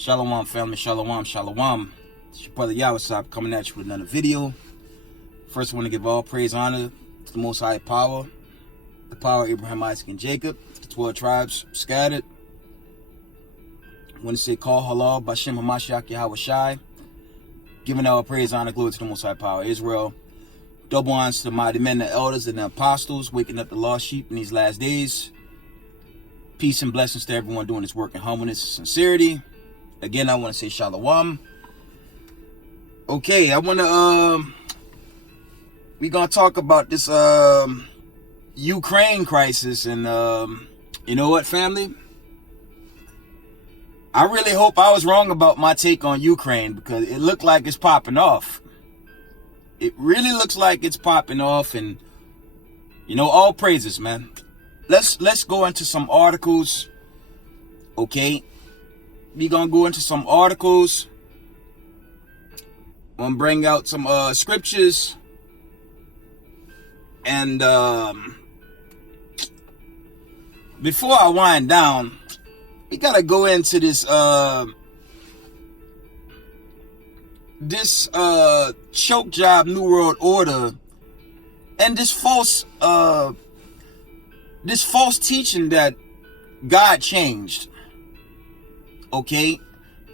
Shalom family, shalom, shalom. It's your brother Yawasop coming at you with another video. First I want to give all praise and honor to the Most High Power, the power of Abraham, Isaac, and Jacob, the 12 tribes scattered. I want to say call halal, Bashem Hamashiach Yahweh Shai. Giving all praise, honor, glory to the Most High Power of Israel. Double honors to the mighty men, the elders, and the apostles, waking up the lost sheep in these last days. Peace and blessings to everyone doing this work in humbleness and sincerity. Again, I want to say shalom. Okay, we're gonna talk about this Ukraine crisis, and you know what, family? I really hope I was wrong about my take on Ukraine, because it looked like it's popping off. It really looks like it's popping off, and you know, all praises, man. Let's go into some articles. Okay, we're gonna go into some articles. I'm gonna bring out some scriptures, and before I wind down, we gotta go into this choke job New World Order and this false teaching that God changed. Okay,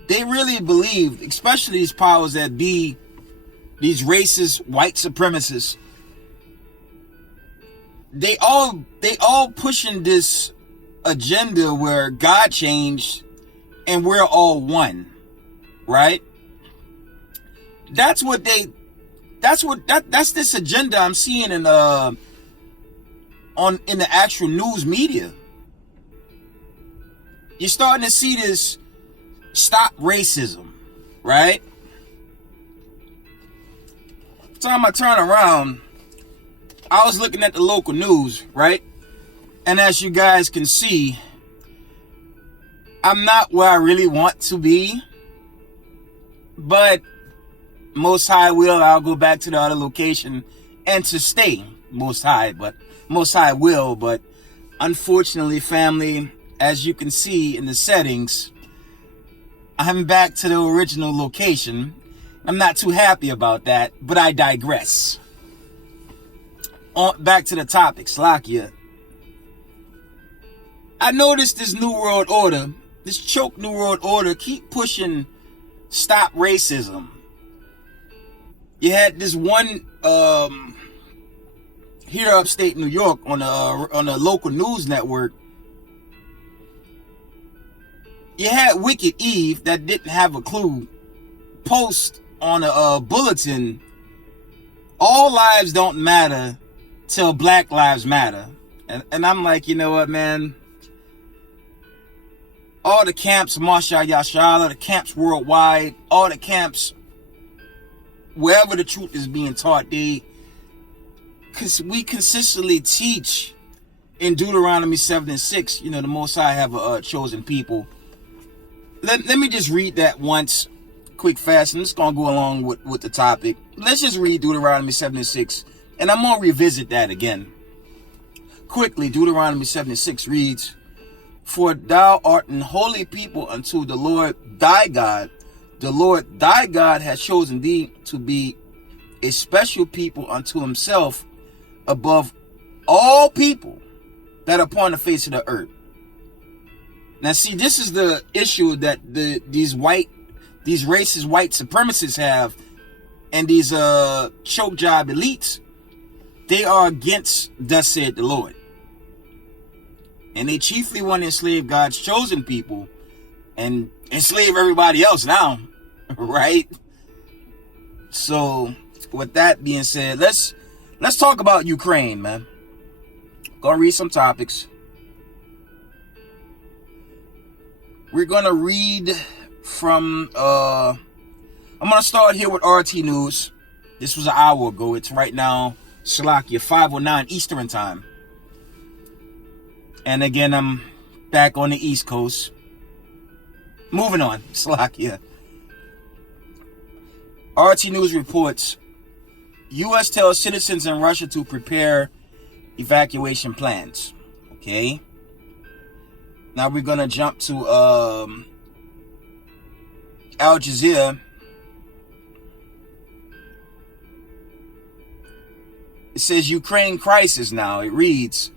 they really believe, especially these powers that be, these racist white supremacists, they all pushing this agenda where God changed and we're all one, right? That's this agenda I'm seeing in the actual news media. You're starting to see this stop racism, right? Time I turn around, I was looking at the local news, right? And as you guys can see, I'm not where I really want to be, but Most High will, I'll go back to the other location and to stay Most High will, but unfortunately, family, as you can see in the settings, I'm back to the original location. I'm not too happy about that, but I digress. Back to the topic, Slakia. I noticed this New World Order, this choke New World Order, keep pushing stop racism. You had this one here upstate New York on a local news network. You had Wicked Eve that didn't have a clue post on a bulletin, all lives don't matter till Black Lives Matter. And I'm like, you know what, man? All the camps, Masha Yashala, the camps worldwide, all the camps, wherever the truth is being taught, we consistently teach in Deuteronomy 7 and 6, you know, the Most High have a chosen people. Let me just read that once, quick, fast, and it's going to go along with the topic. Let's just read Deuteronomy 7 and 6, and I'm going to revisit that again. Quickly, Deuteronomy 7 and 6 reads, "For thou art an holy people unto the Lord thy God. The Lord thy God has chosen thee to be a special people unto himself above all people that are upon the face of the earth." Now, see, this is the issue that these racist white supremacists have, and these choke job elites. They are against thus said the Lord, and they chiefly want to enslave God's chosen people and enslave everybody else now, right? So, with that being said, let's talk about Ukraine, man. Gonna read some topics. We're gonna read from I'm gonna start here with RT News. This was an hour ago. It's right now Salakia 5:09 Eastern time. And again, I'm back on the East Coast. Moving on, Salakia. RT News reports, U.S. tells citizens in Russia to prepare evacuation plans. Okay. Now we're going to jump to Al Jazeera, it says Ukraine crisis now. It reads,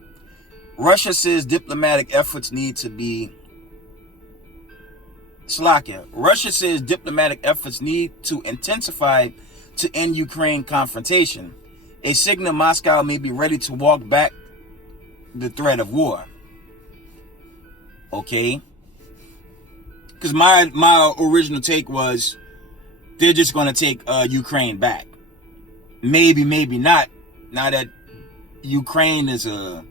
Russia says diplomatic efforts need to be Slovakia. Russia says diplomatic efforts need to intensify to end Ukraine confrontation. A signal Moscow may be ready to walk back the threat of war. Okay? Because my original take was they're just going to take Ukraine back. Maybe not. Now that Ukraine is a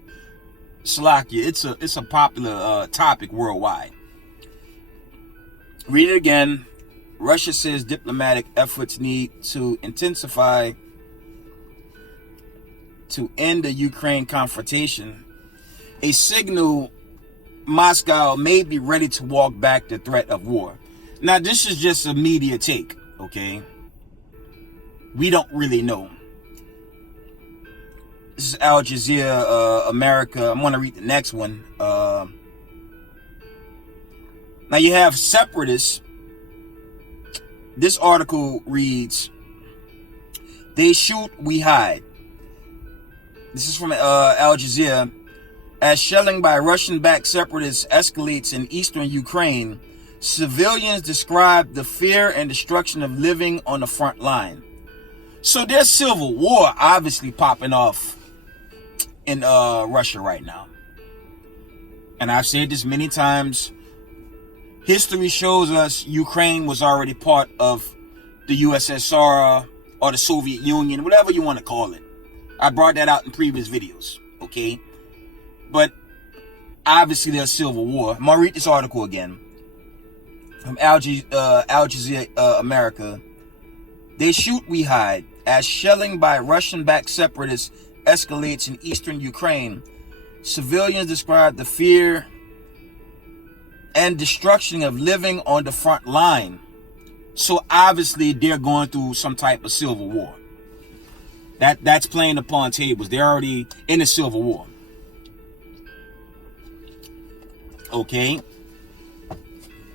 Slovakia, it's a popular topic worldwide. Read it again. Russia says diplomatic efforts need to intensify to end the Ukraine confrontation. A signal Moscow may be ready to walk back the threat of war. Now, this is just a media take, okay? We don't really know. This is Al Jazeera, America. I'm going to read the next one. Now you have separatists. This article reads, they shoot, we hide. This is from Al Jazeera. As shelling by Russian-backed separatists escalates in eastern Ukraine, civilians describe the fear and destruction of living on the front line. So there's civil war obviously popping off in Russia right now. And I've said this many times. History shows us Ukraine was already part of the USSR or the Soviet Union, whatever you want to call it. I brought that out in previous videos, okay? But obviously there's civil war. I'm going to read this article again from Al Jazeera, America. They shoot, we hide. As shelling by Russian-backed separatists escalates in eastern Ukraine, civilians describe the fear and destruction of living on the front line. So obviously they're going through some type of civil war. That's playing upon tables. They're already in a civil war. Okay.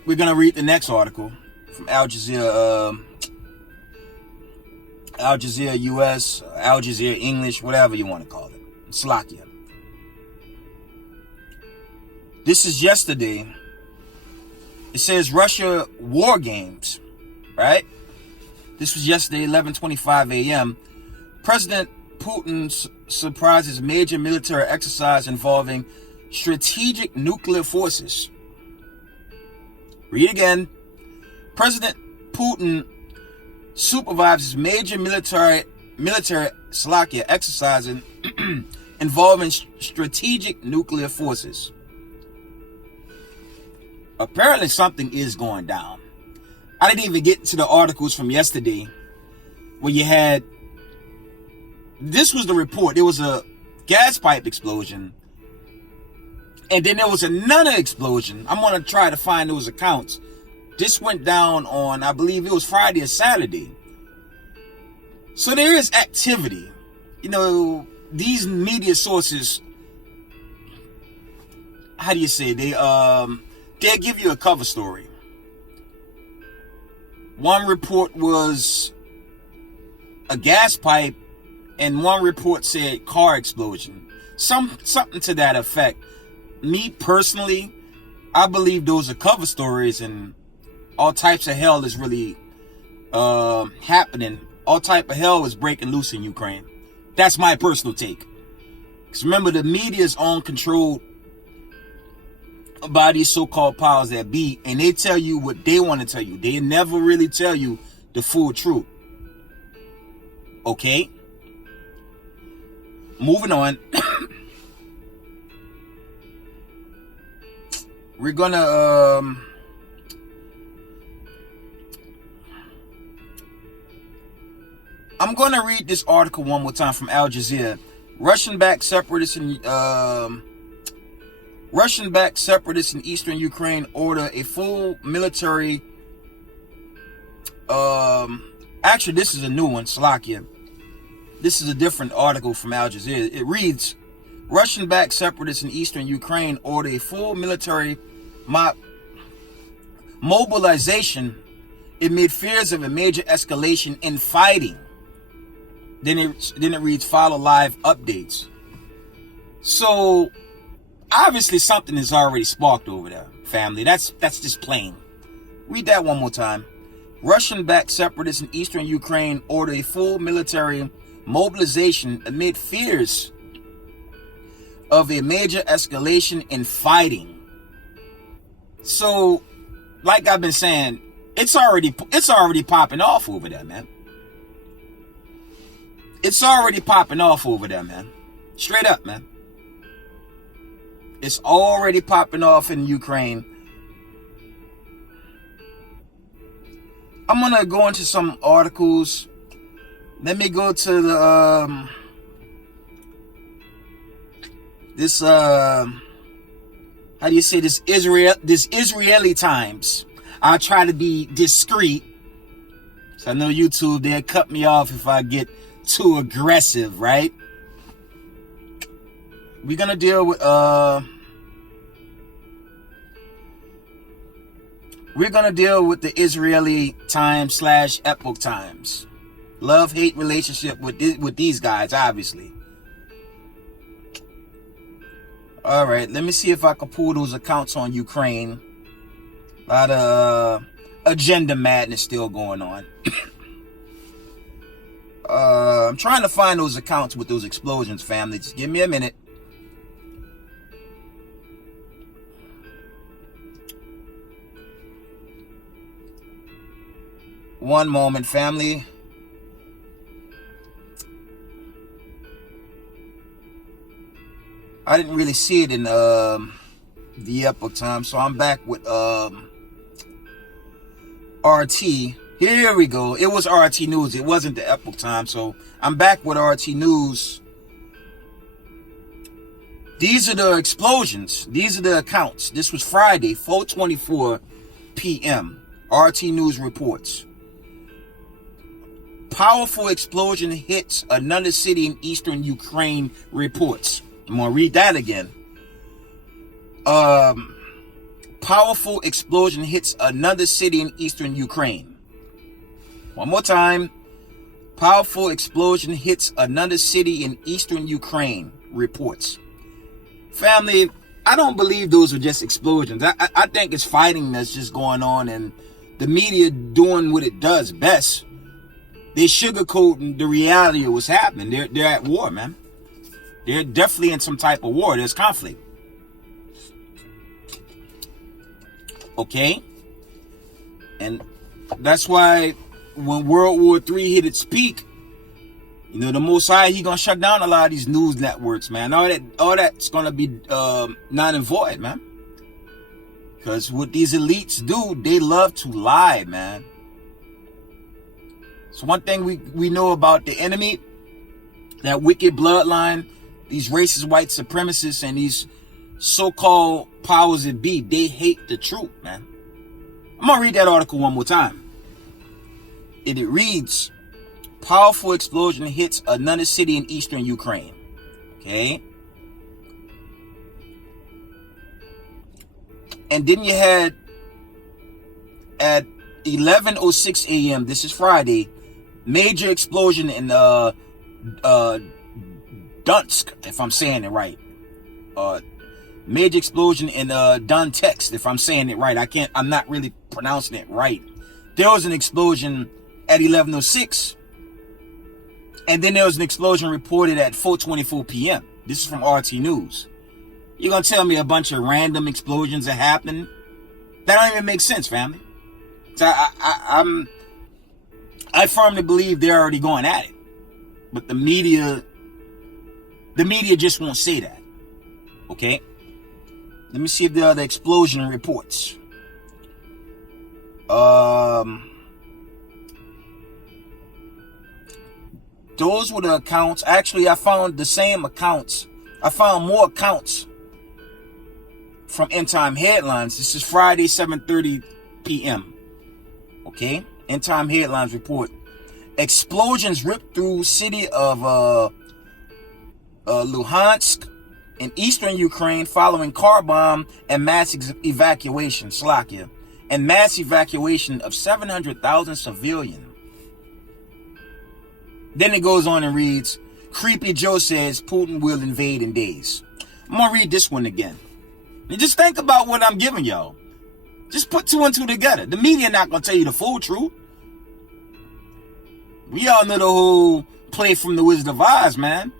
We're going to read the next article from Al Jazeera, Al Jazeera US, Al Jazeera English, whatever you want to call it. Slovakia. This is yesterday. It says Russia war games, right? This was yesterday, 11:25 a.m. President Putin surprises major military exercise involving strategic nuclear forces. Read again. President Putin supervises major military Slovakia exercising involving strategic nuclear forces. Apparently something is going down. I didn't even get to the articles from yesterday where you had, this was the report. There was a gas pipe explosion. And then there was another explosion. I'm going to try to find those accounts. This went down on, I believe it was Friday or Saturday. So there is activity. You know, these media sources, how do you say, they'll give you a cover story. One report was a gas pipe, and one report said car explosion. Something to that effect. Me personally, I believe those are cover stories, and all types of hell is really happening. All type of hell is breaking loose in Ukraine. That's my personal take. Because remember, the media is on control by these so-called powers that be, and they tell you what they want to tell you. They never really tell you the full truth. Okay? Moving on. We're gonna I'm gonna read this article one more time from Al Jazeera. Russian-backed separatists in eastern Ukraine order a full military. Actually, this is a new one, Slovakia. This is a different article from Al Jazeera. It reads, Russian-backed separatists in eastern Ukraine order a full military mobilization amid fears of a major escalation in fighting. Then it reads, follow live updates. So obviously something is already sparked over there, family. That's just plain. Read that one more time. Russian-backed separatists in eastern Ukraine order a full military mobilization amid fears of a major escalation in fighting. So, like I've been saying, it's already popping off over there, man. It's already popping off over there, man. Straight up, man. It's already popping off in Ukraine. I'm gonna go into some articles. Let me go to the how do you say this? This Israeli Times. I'll try to be discreet. So I know YouTube, they'll cut me off if I get too aggressive, right? We're gonna deal with the Israeli Times / Epoch Times. Love-hate relationship with these guys, obviously. All right, let me see if I can pull those accounts on Ukraine. A lot of agenda madness still going on. I'm trying to find those accounts with those explosions, family. Just give me a minute. One moment, family. I didn't really see it in the Epoch Times, so I'm back with RT. Here we go. It was RT News. It wasn't the Epoch Times, so I'm back with RT News. These are the explosions. These are the accounts. This was Friday, 4:24 p.m. RT News reports. Powerful explosion hits another city in eastern Ukraine, reports. I'm going to read that again. Powerful explosion hits another city in eastern Ukraine. One more time. Powerful explosion hits another city in eastern Ukraine, reports. Family, I don't believe those are just explosions. I think it's fighting that's just going on, and the media doing what it does best. They sugarcoating the reality of what's happening. They're at war, man. They're definitely in some type of war. There's conflict. Okay? And that's why when World War III hit its peak, you know, the Most High, he gonna shut down a lot of these news networks, man. All that's gonna be non and void, man. Because what these elites do, they love to lie, man. So one thing we know about the enemy, that wicked bloodline, these racist white supremacists and these so-called powers that be, they hate the truth, man. I'm going to read that article one more time. It reads, powerful explosion hits another city in eastern Ukraine. Okay. And then you had at 11:06 a.m., this is Friday, major explosion in Donetsk, if I'm saying it right. Major explosion in Donetsk, if I'm saying it right. I'm not really pronouncing it right. There was an explosion at 11:06, and then there was an explosion reported at 4:24 p.m. This is from RT News. You're gonna tell me a bunch of random explosions are happening? That don't even make sense, family. So I firmly believe they're already going at it, but the media just won't say that. Okay, let me see if there are the explosion reports. Those were the accounts. Actually, I found the same accounts. I found more accounts from End Time Headlines. This is Friday, 7:30 p.m. Okay, End Time Headlines report. Explosions ripped through city of Luhansk in eastern Ukraine following car bomb and mass evacuation, Slovakia, and mass evacuation of 700,000 civilians. Then it goes on and reads, Creepy Joe says Putin will invade in days. I'm going to read this one again. And just think about what I'm giving y'all. Just put two and two together. The media not going to tell you the full truth. We all know the whole play from the Wizard of Oz, man.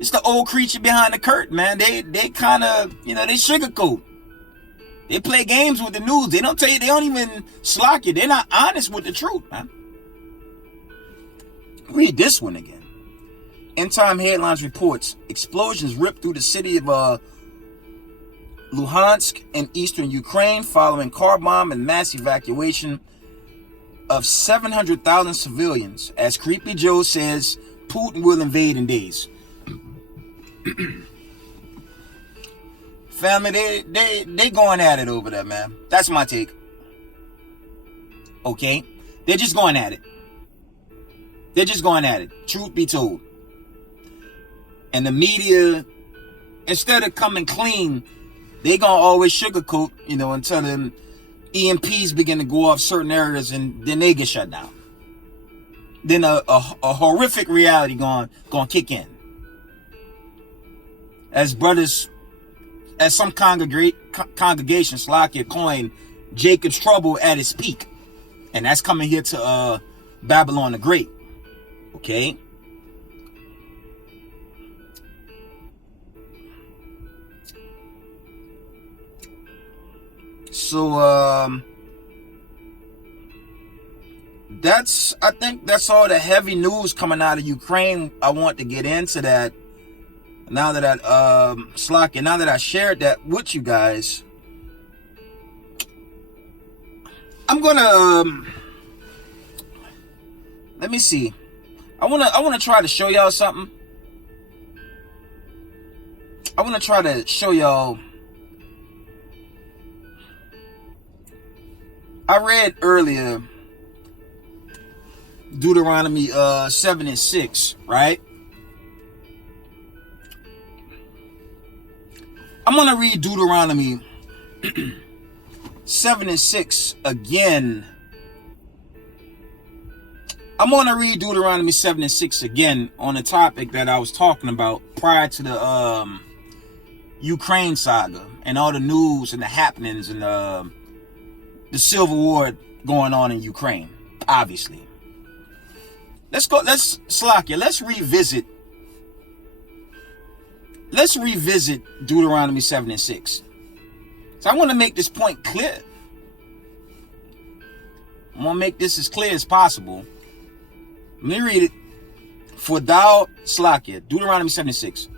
It's the old creature behind the curtain, man. They kind of, they sugarcoat. They play games with the news. They don't tell you, they don't even slack you. They're not honest with the truth, man. Read this one again. End Time Headlines reports explosions ripped through the city of Luhansk in eastern Ukraine following car bomb and mass evacuation of 700,000 civilians. As Creepy Joe says, Putin will invade in days. Family, they going at it over there, man. That's my take. Okay? They're just going at it. They're just going at it. Truth be told. And the media, instead of coming clean, they gonna always sugarcoat, until them EMPs begin to go off certain areas and then they get shut down. Then a horrific reality gonna kick in. As some congregations like your coin, Jacob's trouble at its peak. And that's coming here to Babylon the Great. Okay? So I think that's all the heavy news coming out of Ukraine. I want to get into that now that I shared that with you guys. I'm gonna let me see. I wanna try to show y'all something. I wanna try to show y'all. I read earlier Deuteronomy 7 and 6, right? I'm going to read Deuteronomy 7 and 6 again. I'm going to read Deuteronomy 7 and 6 again on a topic that I was talking about prior to the Ukraine saga and all the news and the happenings and the civil war going on in Ukraine, obviously. Let's revisit Deuteronomy 7 and 6. So I want to make this point clear. I'm going to make this as clear as possible. Let me read it. Deuteronomy 7 and 6.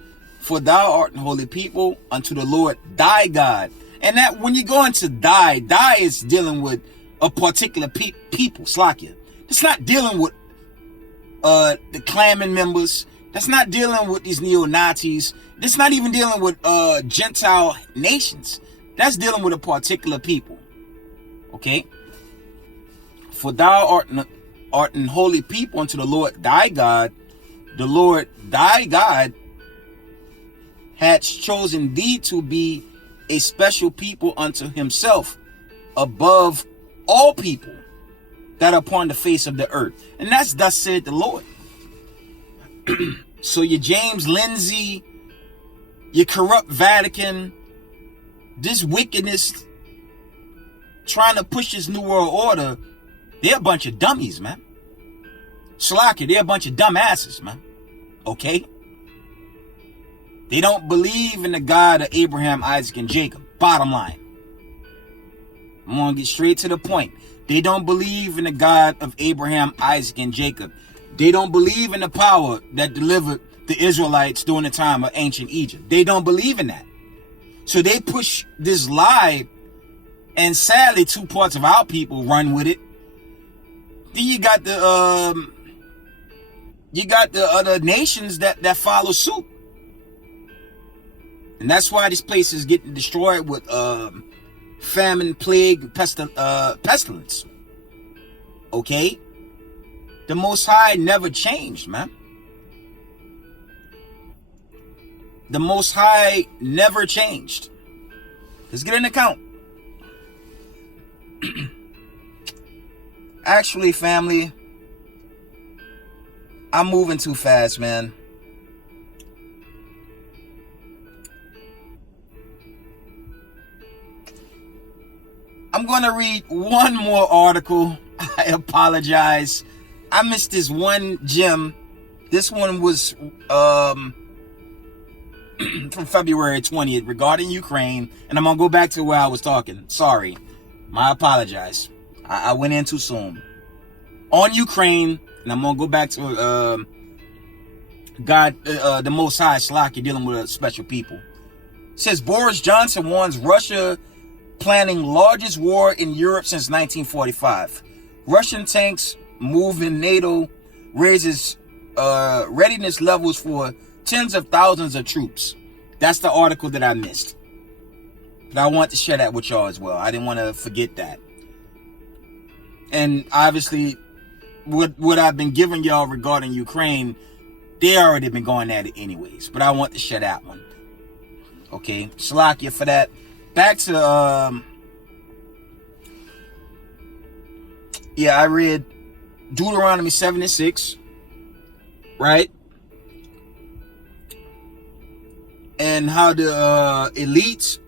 For thou art an holy people unto the Lord thy God. And that when you go into die is dealing with a particular people, Slakia. It's not dealing with the Klansmen members. That's not dealing with these neo-Nazis. That's not even dealing with Gentile nations. That's dealing with a particular people. Okay? For thou art an holy people unto the Lord thy God. The Lord thy God hath chosen thee to be a special people unto himself above all people that are upon the face of the earth. And that's thus said the Lord. So your James Lindsay, your corrupt Vatican, this wickedness trying to push this new world order, they're a bunch of dummies, man. Slacker, they're a bunch of dumbasses, man. Okay? They don't believe in the God of Abraham, Isaac, and Jacob. Bottom line. I'm going to get straight to the point. They don't believe in the God of Abraham, Isaac, and Jacob. They don't believe in the power that delivered the Israelites during the time of ancient Egypt. They don't believe in that. So they push this lie, and sadly, two parts of our people run with it. Then you got the other nations that follow suit. And that's why this place is getting destroyed with famine, plague, pestilence. Okay? The Most High never changed, man. The Most High never changed. Let's get an account. Actually, family, I'm moving too fast, man. I'm going to read one more article. I apologize. I missed this one gem. This one was from February 20th regarding Ukraine. And I'm going to go back to where I was talking. Sorry. I apologize. I went in too soon. On Ukraine, and I'm going to go back to God, the Most High, Slocky, dealing with special people. It says Boris Johnson warns Russia planning largest war in Europe since 1945. Russian tanks move in NATO, raises readiness levels for tens of thousands of troops. That's the article that I missed. But I want to share that with y'all as well. I didn't want to forget that. And obviously, what I've been giving y'all regarding Ukraine, they already been going at it anyways. But I want to share that one. Okay, Salakia for that. Back to, I read Deuteronomy 7:6, right? And how the elites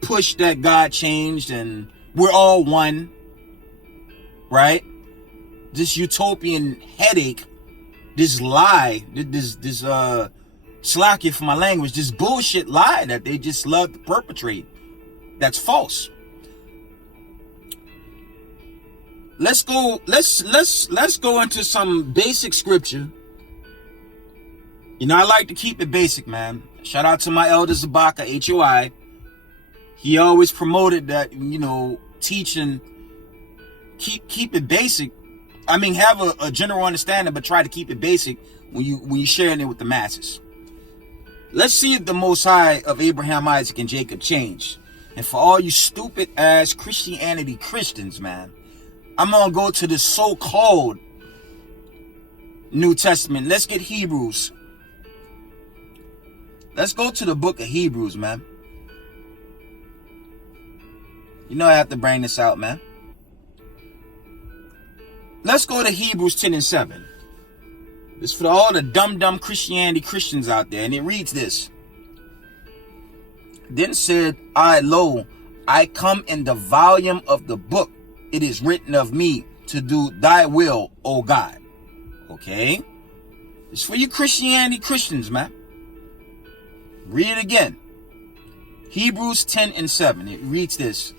push that God changed and we're all one, right? This utopian headache, this lie, this slack it for my language, this bullshit lie that they just love to perpetrate. That's false. Let's go into some basic scripture. You know, I like to keep it basic, man. Shout out to my elder Zabaka, HOI. He always promoted that, you know, teaching, keep it basic. I mean, have a general understanding, but try to keep it basic when you sharing it with the masses. Let's see if the Most High of Abraham, Isaac, and Jacob changed. And for all you stupid ass Christianity Christians, man, I'm gonna go to the so-called New Testament. Let's get Hebrews. Let's go to the book of Hebrews, man. You know I have to bring this out, man. Let's go to Hebrews 10:7. This is for all the dumb Christianity Christians out there. And it reads this. Then said I, lo, I come in the volume of the book. It is written of me to do thy will, O God. Okay? It's for you Christianity Christians, man. Read it again. Hebrews 10:7. It reads this.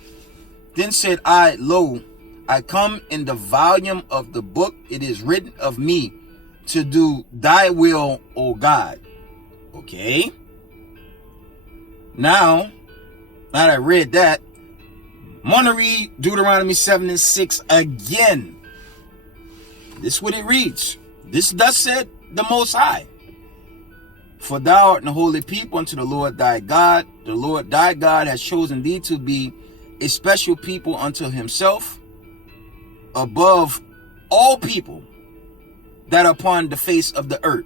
Then said I, lo, I come in the volume of the book. It is written of me to do thy will, O God. Okay. Now that I read that, I'm going to read Deuteronomy 7:6 again. This is what it reads. This thus said the Most High. For thou art an holy people unto the Lord thy God. The Lord thy God has chosen thee to be a special people unto himself, above all people that are upon the face of the earth.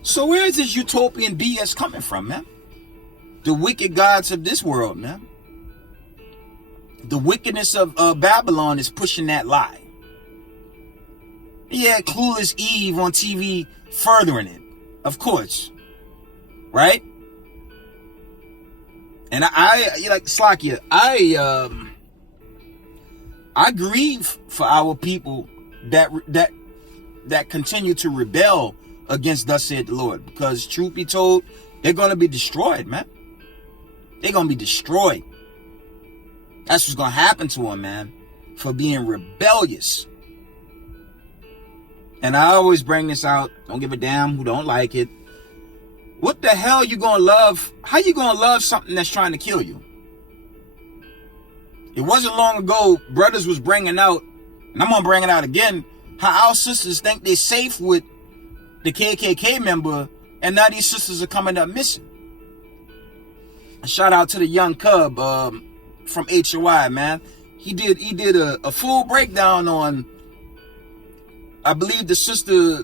So where is this utopian BS coming from, man? The wicked gods of this world, man. The wickedness of Babylon is pushing that lie. Yeah, Clueless Eve on TV furthering it, of course, right? And I like Slakia, I grieve for our people that continue to rebel against thus said the Lord, because truth be told, they're going to be destroyed, man. They're going to be destroyed. That's what's going to happen to them, man, for being rebellious. And I always bring this out. Don't give a damn who don't like it. What the hell you going to love? How you going to love something that's trying to kill you? It wasn't long ago, brothers was bringing out, and I'm going to bring it out again, how our sisters think they're safe with the KKK member, and now these sisters are coming up missing. A shout out to the young cub from HOI, man. He did a full breakdown on, I believe the sister,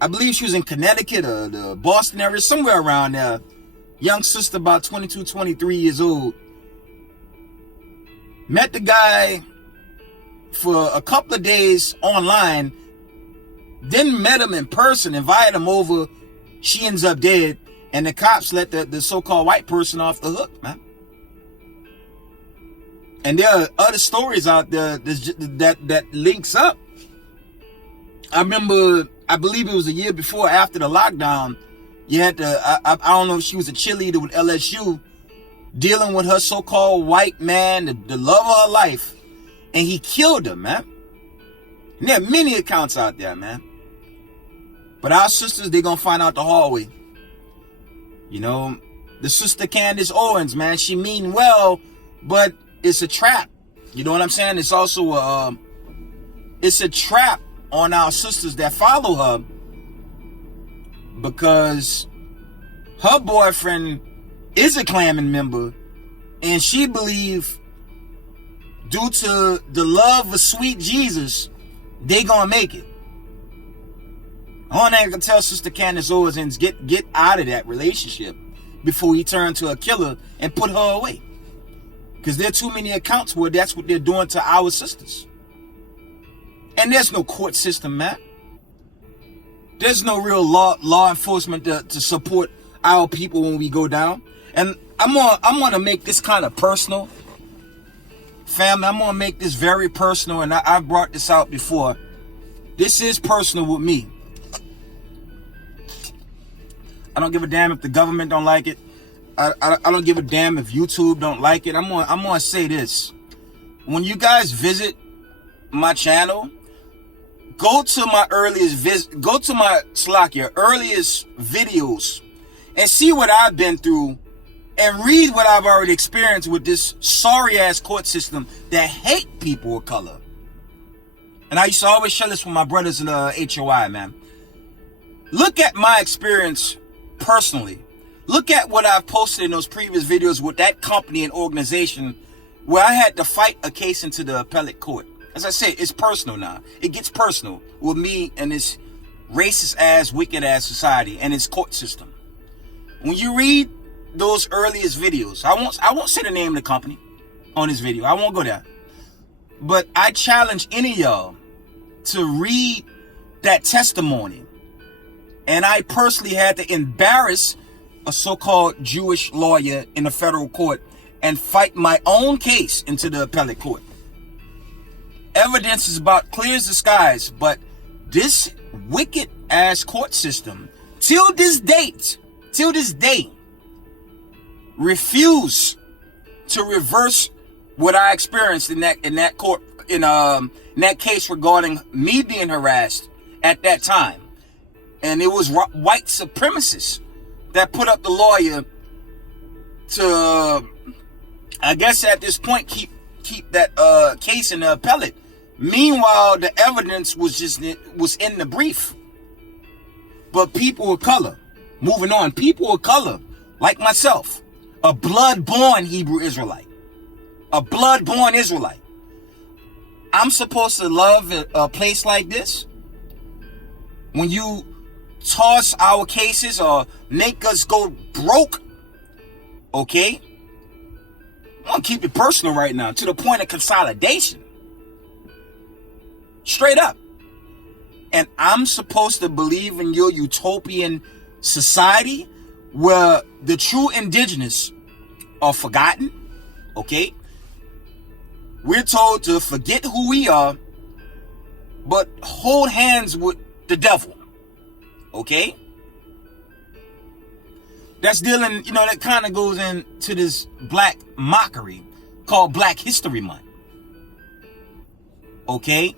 I believe she was in Connecticut or the Boston area, somewhere around there. Young sister about 22, 23 years old. Met the guy for a couple of days online. Then met him in person, invited him over. She ends up dead. And the cops let the so-called white person off the hook, man. And there are other stories out there that links up. I remember, I believe it was a year before, after the lockdown, you had to, I don't know if she was a cheerleader with LSU, dealing with her so-called white man, the love of her life, and he killed her, man. And there are many accounts out there, man. But our sisters, they're gonna find out the hard way. You know, the sister Candace Owens, man, she mean well, but it's a trap. You know what I'm saying? It's also it's a trap on our sisters that follow her, because her boyfriend is a Klanman member, and she believe due to the love of sweet Jesus, they gonna make it. Only thing I can tell Sister Candace Owens is get out of that relationship before he turned to a killer and put her away. Because there are too many accounts where that's what they're doing to our sisters. And there's no court system, man. There's no real law enforcement to support our people when we go down. And I'm gonna make this kind of personal. Family, I'm gonna make this very personal, and I brought this out before. This is personal with me. I don't give a damn if the government don't like it. I don't give a damn if YouTube don't like it. I'm gonna say this. When you guys visit my channel, go to my earliest videos and see what I've been through, and read what I've already experienced with this sorry ass court system that hate people of color. And I used to always share this with my brothers in the HOI, man. Look at my experience personally. Look at what I've posted in those previous videos with that company and organization where I had to fight a case into the appellate court. As I said, it's personal now. It gets personal with me and this racist ass, wicked ass society and its court system. When you read those earliest videos, I won't say the name of the company on this video. I won't go there. But I challenge any of y'all to read that testimony. And I personally had to embarrass a so-called Jewish lawyer in a federal court and fight my own case into the appellate court. Evidence is about clear as the skies, but this wicked ass court system, till this day, refuse to reverse what I experienced in that court, in that case regarding me being harassed at that time. And it was white supremacists that put up the lawyer to, I guess at this point, keep that case in the appellate. Meanwhile, the evidence was in the brief. But people of color, moving on, people of color, like myself, a blood-born Hebrew Israelite, a blood-born Israelite, I'm supposed to love a place like this? When you toss our cases or make us go broke, okay? I'm gonna keep it personal right now, to the point of consolidation. Straight up. And I'm supposed to believe in your utopian society where the true indigenous are forgotten, okay? We're told to forget who we are, but hold hands with the devil, okay? That's dealing, that kind of goes into this black mockery called Black History Month, okay?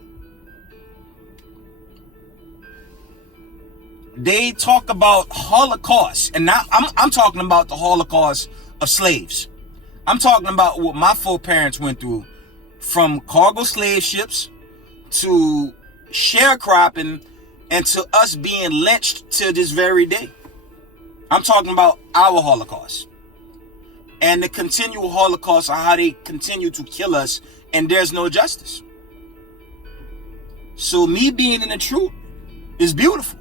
They talk about Holocaust, and now I'm talking about the Holocaust of slaves. I'm talking about what my foreparents went through, from cargo slave ships to sharecropping and to us being lynched to this very day. I'm talking about our Holocaust and the continual Holocaust of how they continue to kill us, and there's no justice. So me being in the truth is beautiful.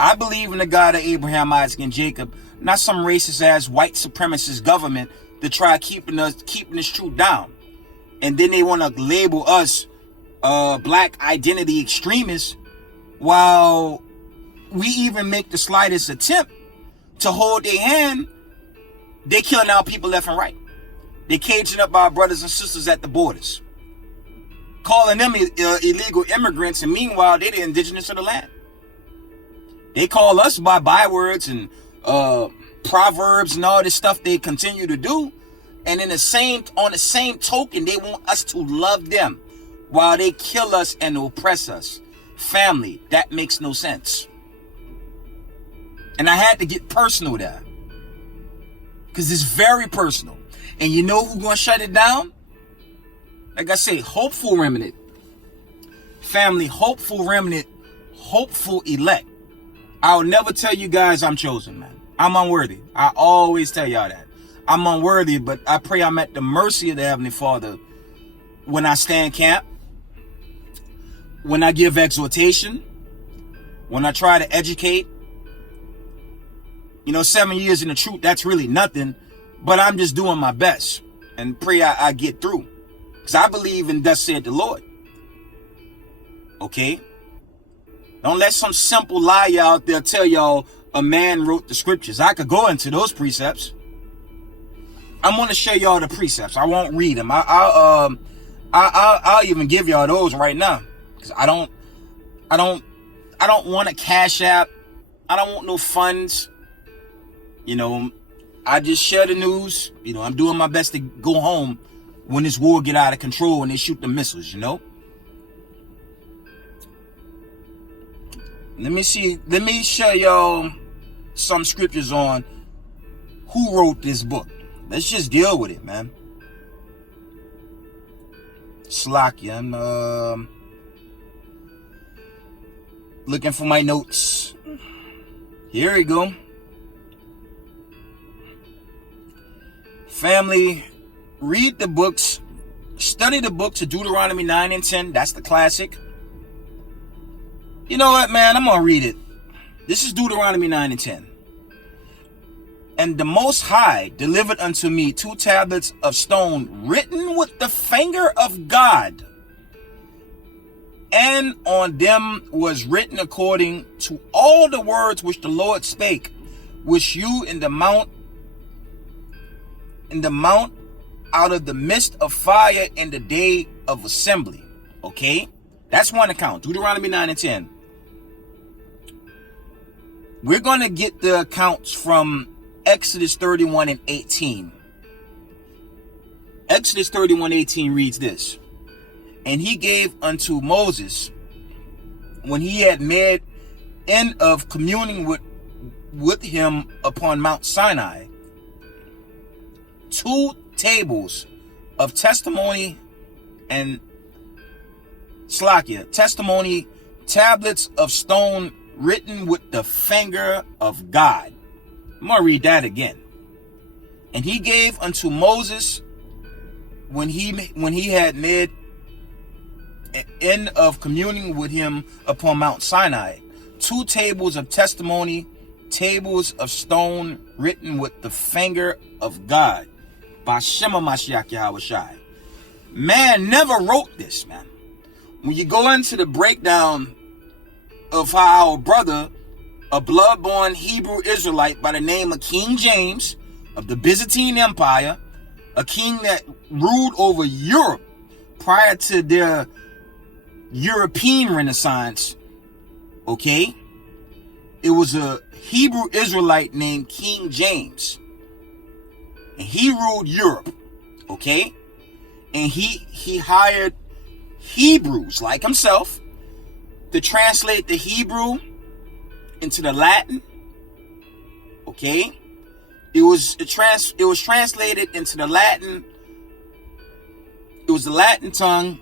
I believe in the God of Abraham, Isaac, and Jacob, not some racist ass white supremacist government to try keeping this truth down. And then they want to label us black identity extremists, while we even make the slightest attempt to hold their hand. They killing our people left and right. They caging up our brothers and sisters at the borders, calling them illegal immigrants, and meanwhile they're the indigenous of the land. They call us by bywords and proverbs and all this stuff they continue to do, and on the same token, they want us to love them while they kill us and oppress us. Family, that makes no sense. And I had to get personal there, because it's very personal. And you know who's gonna shut it down? Like I say, hopeful remnant. Family, hopeful remnant, hopeful elect. I'll never tell you guys I'm chosen, man. I'm unworthy. I always tell y'all that. I'm unworthy, but I pray I'm at the mercy of the Heavenly Father when I stand camp, when I give exhortation, when I try to educate. 7 years in the truth, that's really nothing, but I'm just doing my best and pray I get through, because I believe in thus said the Lord. Okay? Don't let some simple lie out there tell y'all a man wrote the scriptures. I could go into those precepts. I'm going to show y'all the precepts. I won't read them. I'll even give y'all those right now, because I don't want a cash app. I don't want no funds. I just share the news. I'm doing my best to go home when this war get out of control and they shoot the missiles. Let me see. Let me show y'all some scriptures on who wrote this book. Let's just deal with it, man. Slakia. I'm looking for my notes. Here we go. Family, read the books. Study the books of Deuteronomy 9 and 10. That's the classic. You know what, man? I'm going to read it. This is Deuteronomy 9 and 10. And the Most High delivered unto me 2 tablets of stone written with the finger of God. And on them was written according to all the words which the Lord spake, which you in the mount out of the midst of fire in the day of assembly. Okay? That's one account. Deuteronomy 9 and 10. We're going to get the accounts from Exodus 31 and 18. Exodus 31:18 reads this. And he gave unto Moses, when he had made end of communing with him upon Mount Sinai, 2 tables of testimony and testimony tablets of stone written with the finger of God. I'm going to read that again. And he gave unto Moses, when he had made an end of communing with him upon Mount Sinai, 2 tables of testimony, tables of stone written with the finger of God. B'Shem HaMashiach Yahawashi. Man never wrote this, man. When you go into the breakdown of how our brother, a blood-born Hebrew Israelite by the name of King James of the Byzantine Empire, a king that ruled over Europe prior to their European Renaissance, okay? It was a Hebrew Israelite named King James. And he ruled Europe, okay? And he hired Hebrews like himself to translate the Hebrew into the Latin, okay? It was translated into the Latin. It was the Latin tongue.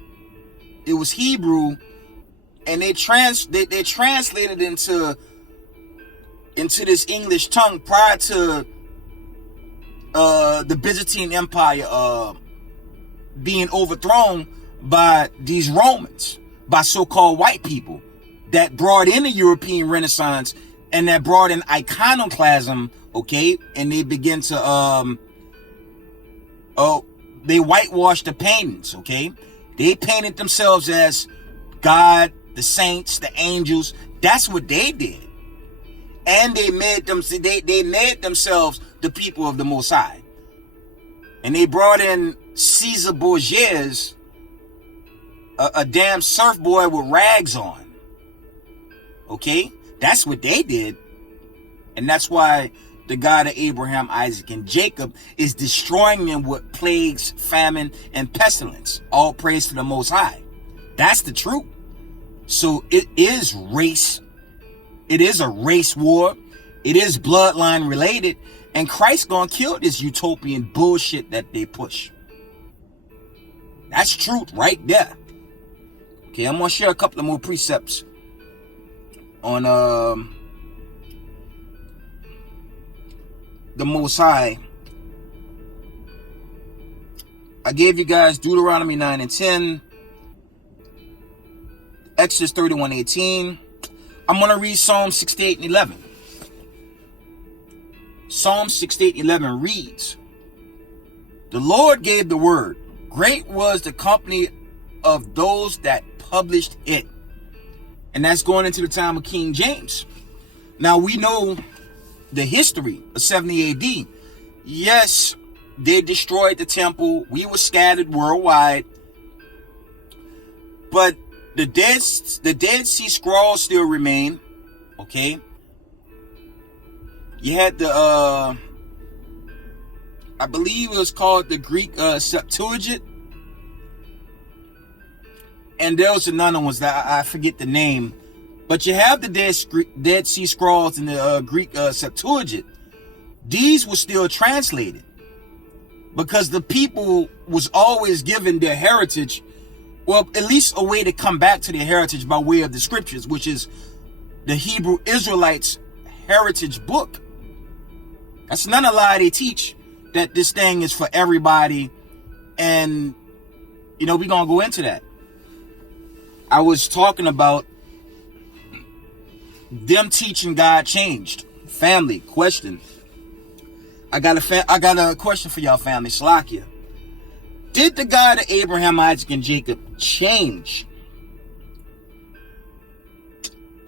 It was Hebrew, and they translated into this English tongue prior to the Byzantine Empire being overthrown by these Romans, by so-called white people that brought in the European Renaissance and that brought in iconoclasm, okay? And they begin to they whitewashed the paintings, okay? They painted themselves as God, the saints, the angels. That's what they did. And they made themselves the people of the Most High. And they brought in Caesar Borgia's, a damn surfboard with rags on. Okay? That's what they did. And that's why the God of Abraham, Isaac, and Jacob is destroying them with plagues, famine, and pestilence. All praise to the Most High. That's the truth. So it is race. It is a race war. It is bloodline related. And Christ gonna kill this utopian bullshit that they push. That's truth right there. Okay, I'm gonna share a couple of more precepts on the Most High. I gave you guys Deuteronomy 9 and 10, Exodus 31:18. I'm going to read Psalm 68 and 11. Psalm 68 and 11 reads, "The Lord gave the word. Great was the company of those that published it." And that's going into the time of King James. Now we know the history of 70 AD. Yes, they destroyed the temple. We were scattered worldwide. But the Dead Sea Scrolls still remain. Okay. You had the I believe it was called the Greek Septuagint. And there was another ones that I forget the name. But you have the Dead Sea Scrolls in the Greek Septuagint. These were still translated because the people was always given their heritage, well, at least a way to come back to their heritage by way of the scriptures, which is the Hebrew Israelites' heritage book. That's not a lie. They teach that this thing is for everybody. And, we're going to go into that. I was talking about them teaching God changed. Family, question. I got a question for y'all, family. Salakia. Did the God of Abraham, Isaac, and Jacob change?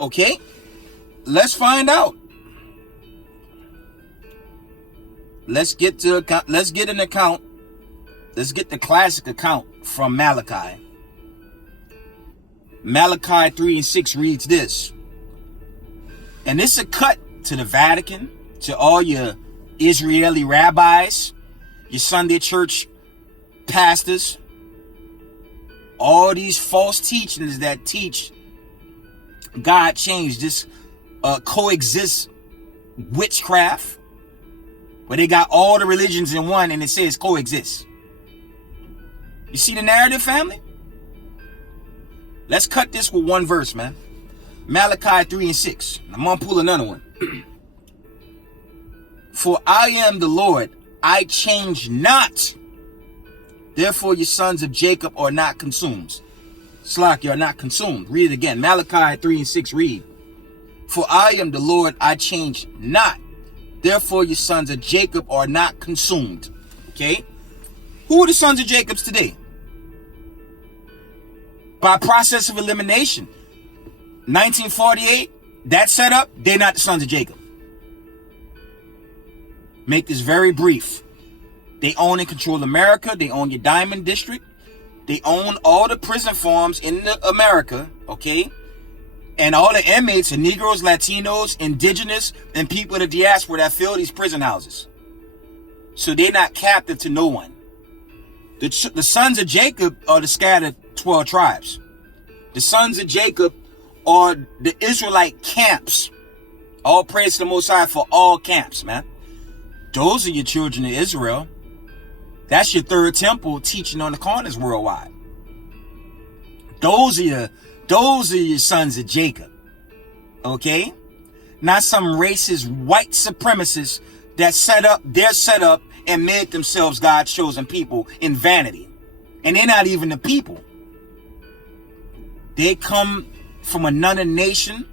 Okay. Let's find out. Let's get an account. Let's get the classic account from Malachi. Malachi 3 and 6 reads this. And it's a cut to the Vatican, to all your Israeli rabbis, your Sunday church pastors, all these false teachings that teach God changed, this coexist witchcraft, where they got all the religions in one and it says coexist. You see the narrative, family? Let's cut this with one verse, man. Malachi 3 and 6. I'm going to pull another one. For I am the Lord, I change not. Therefore your sons of Jacob are not consumed. Slack, you are not consumed. Read it again. Malachi 3 and 6 read. For I am the Lord, I change not. Therefore your sons of Jacob are not consumed. Okay? Who are the sons of Jacob today? By process of elimination. 1948, that setup, they're not the sons of Jacob. Make this very brief. They own and control America. They own your Diamond District. They own all the prison farms in America, okay? And all the inmates are Negroes, Latinos, Indigenous, and people in the diaspora that fill these prison houses. So they're not captive to no one. The sons of Jacob are the scattered 12 tribes. The sons of Jacob are the Israelite camps. All praise to the Most High for all camps, man. Those are your children of Israel. That's your third temple teaching on the corners worldwide. Those are your sons of Jacob. Okay? Not some racist white supremacists that set up and made themselves God's chosen people in vanity. And they're not even the people. They come from another nation.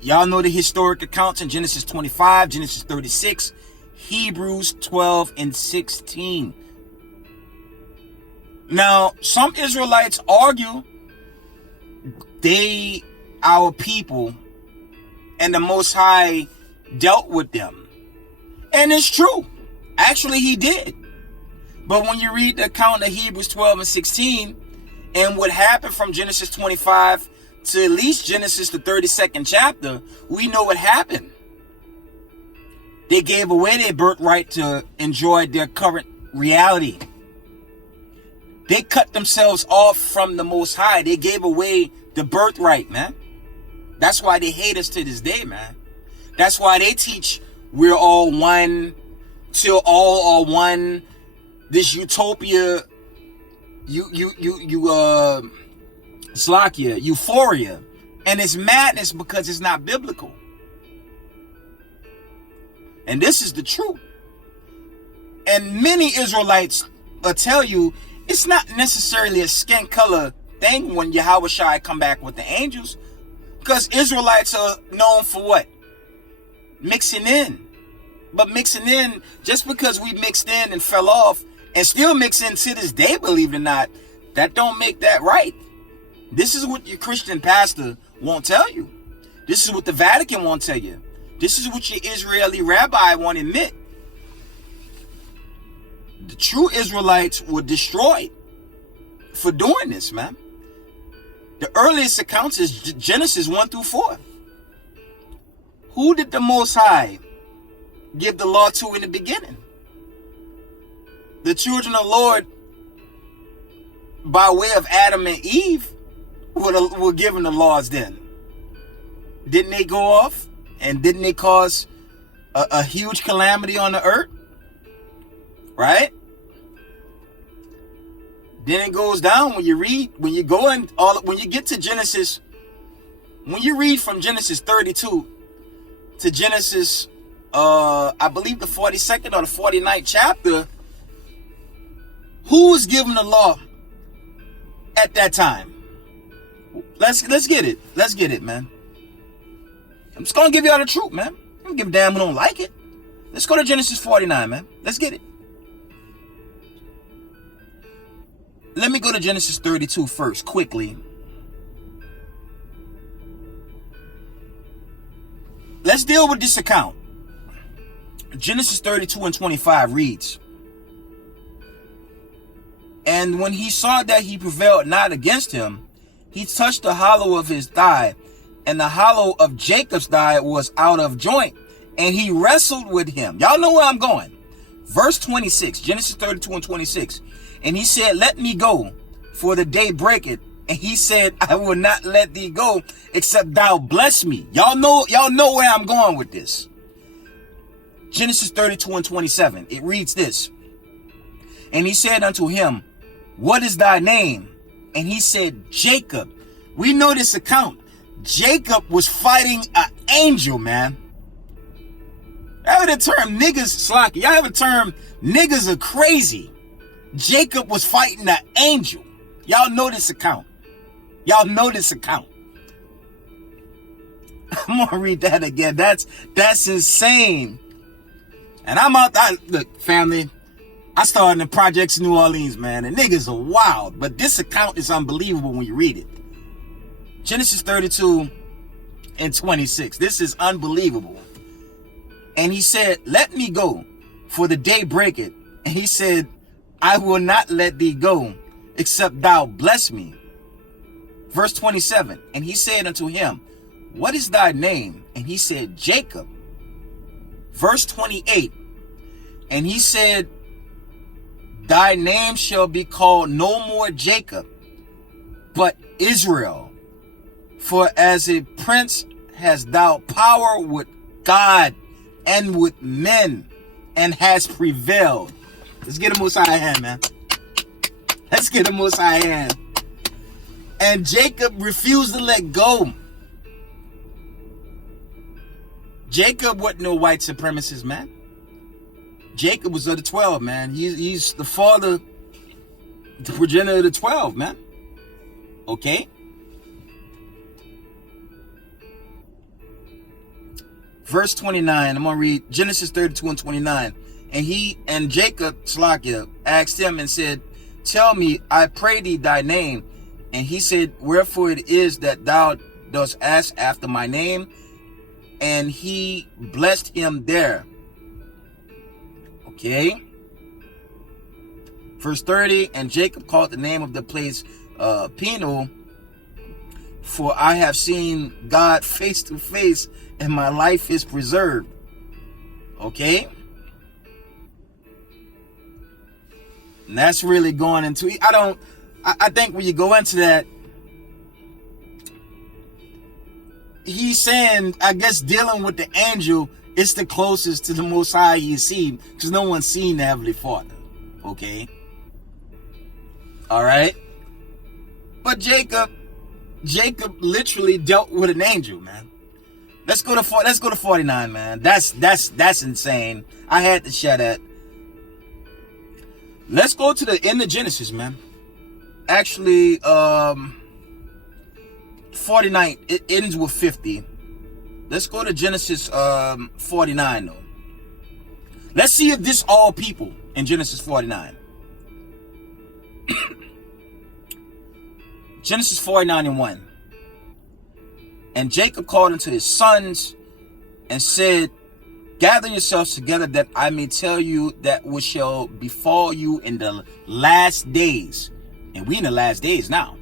Y'all know the historic accounts in Genesis 25, Genesis 36, Hebrews 12 and 16. Now, some Israelites argue our people, and the Most High dealt with them. And it's true. Actually, he did. But when you read the account of Hebrews 12 and 16, and what happened from Genesis 25 to at least Genesis the 32nd chapter, we know what happened. They gave away their birthright to enjoy their current reality. They cut themselves off from the Most High. They gave away the birthright, man. That's why they hate us to this day, man. That's why they teach we're all one, till all are one. This utopia, Slakia, euphoria. And it's madness because it's not biblical. And this is the truth. And many Israelites will tell you it's not necessarily a skin color thing when Yahweh Shai come back with the angels. Because Israelites are known for what? Mixing in. But mixing in, just because we mixed in and fell off, and still mix in to this day, believe it or not, that don't make that right. This is what your Christian pastor won't tell you. This is what the Vatican won't tell you. This is what your Israeli rabbi won't admit. The true Israelites were destroyed for doing this, man. The earliest accounts is Genesis 1 through 4. Who did the Most High give the law to in the beginning? The children of the Lord, by way of Adam and Eve, were given the laws then. Didn't they go off? And didn't they cause a huge calamity on the earth? Right? Then it goes down when you read, when you get to Genesis, when you read from Genesis 32 to Genesis, I believe the 42nd or the 49th chapter, who was given the law at that time? Let's get it. Let's get it, man. I'm just gonna give y'all the truth, man. I don't give a damn who don't like it. Let's go to Genesis 49, man. Let's get it. Let me go to Genesis 32 first, quickly. Let's deal with this account. Genesis 32 and 25 reads, "And when he saw that he prevailed not against him, he touched the hollow of his thigh, and the hollow of Jacob's thigh was out of joint, and he wrestled with him." Y'all know where I'm going. Verse 26, Genesis 32 and 26. "And he said, Let me go, for the day breaketh. And he said, I will not let thee go, except thou bless me." Y'all know where I'm going with this. Genesis 32 and 27. It reads this. "And he said unto him, What is thy name? And he said, Jacob." We know this account. Jacob was fighting an angel, man. Y'all heard the term niggas, Slocky. Y'all have the term niggas are crazy. Jacob was fighting an angel. Y'all know this account. Y'all know this account. I'm gonna read that again. That's insane. And look, family, I started in the projects in New Orleans, man. The niggas are wild. But this account is unbelievable when you read it. Genesis 32 and 26. This is unbelievable. "And he said, Let me go, for the day breaketh. And he said, I will not let thee go, except thou bless me." Verse 27. "And he said unto him, What is thy name? And he said, Jacob." Verse 28. "And he said, Thy name shall be called no more Jacob, but Israel. For as a prince hast thou power with God and with men, and has prevailed." Let's get a Most High hand, man. Let's get a Most High hand. "And Jacob refused to let go." Jacob wasn't no white supremacist, man. Jacob was of the 12, man. He's the father, the progenitor of the 12, man. Okay? Verse 29, I'm going to read Genesis 32 and 29. And Jacob, Slakia, asked him and said tell me, I pray thee, thy name. And he said, wherefore it is that thou dost ask after my name. And he blessed him there. Okay. Verse 30, and Jacob called the name of the place Peniel, for I have seen God face to face, and my life is preserved. Okay. And that's really going into, I think when you go into that, he's saying, I guess dealing with the angel is the closest to the Most High he's seen, because no one's seen the Heavenly Father. Okay. All right. But Jacob literally dealt with an angel, man. Let's go to 49, man. That's insane. I had to share that. Let's go to the end of Genesis, man. Actually, 49, it ends with 50. Let's go to Genesis 49, though. Let's see if this all people in Genesis 49. Genesis 49:1. And Jacob called unto his sons and said, gather yourselves together that I may tell you that which shall befall you in the last days. And we in the last days now.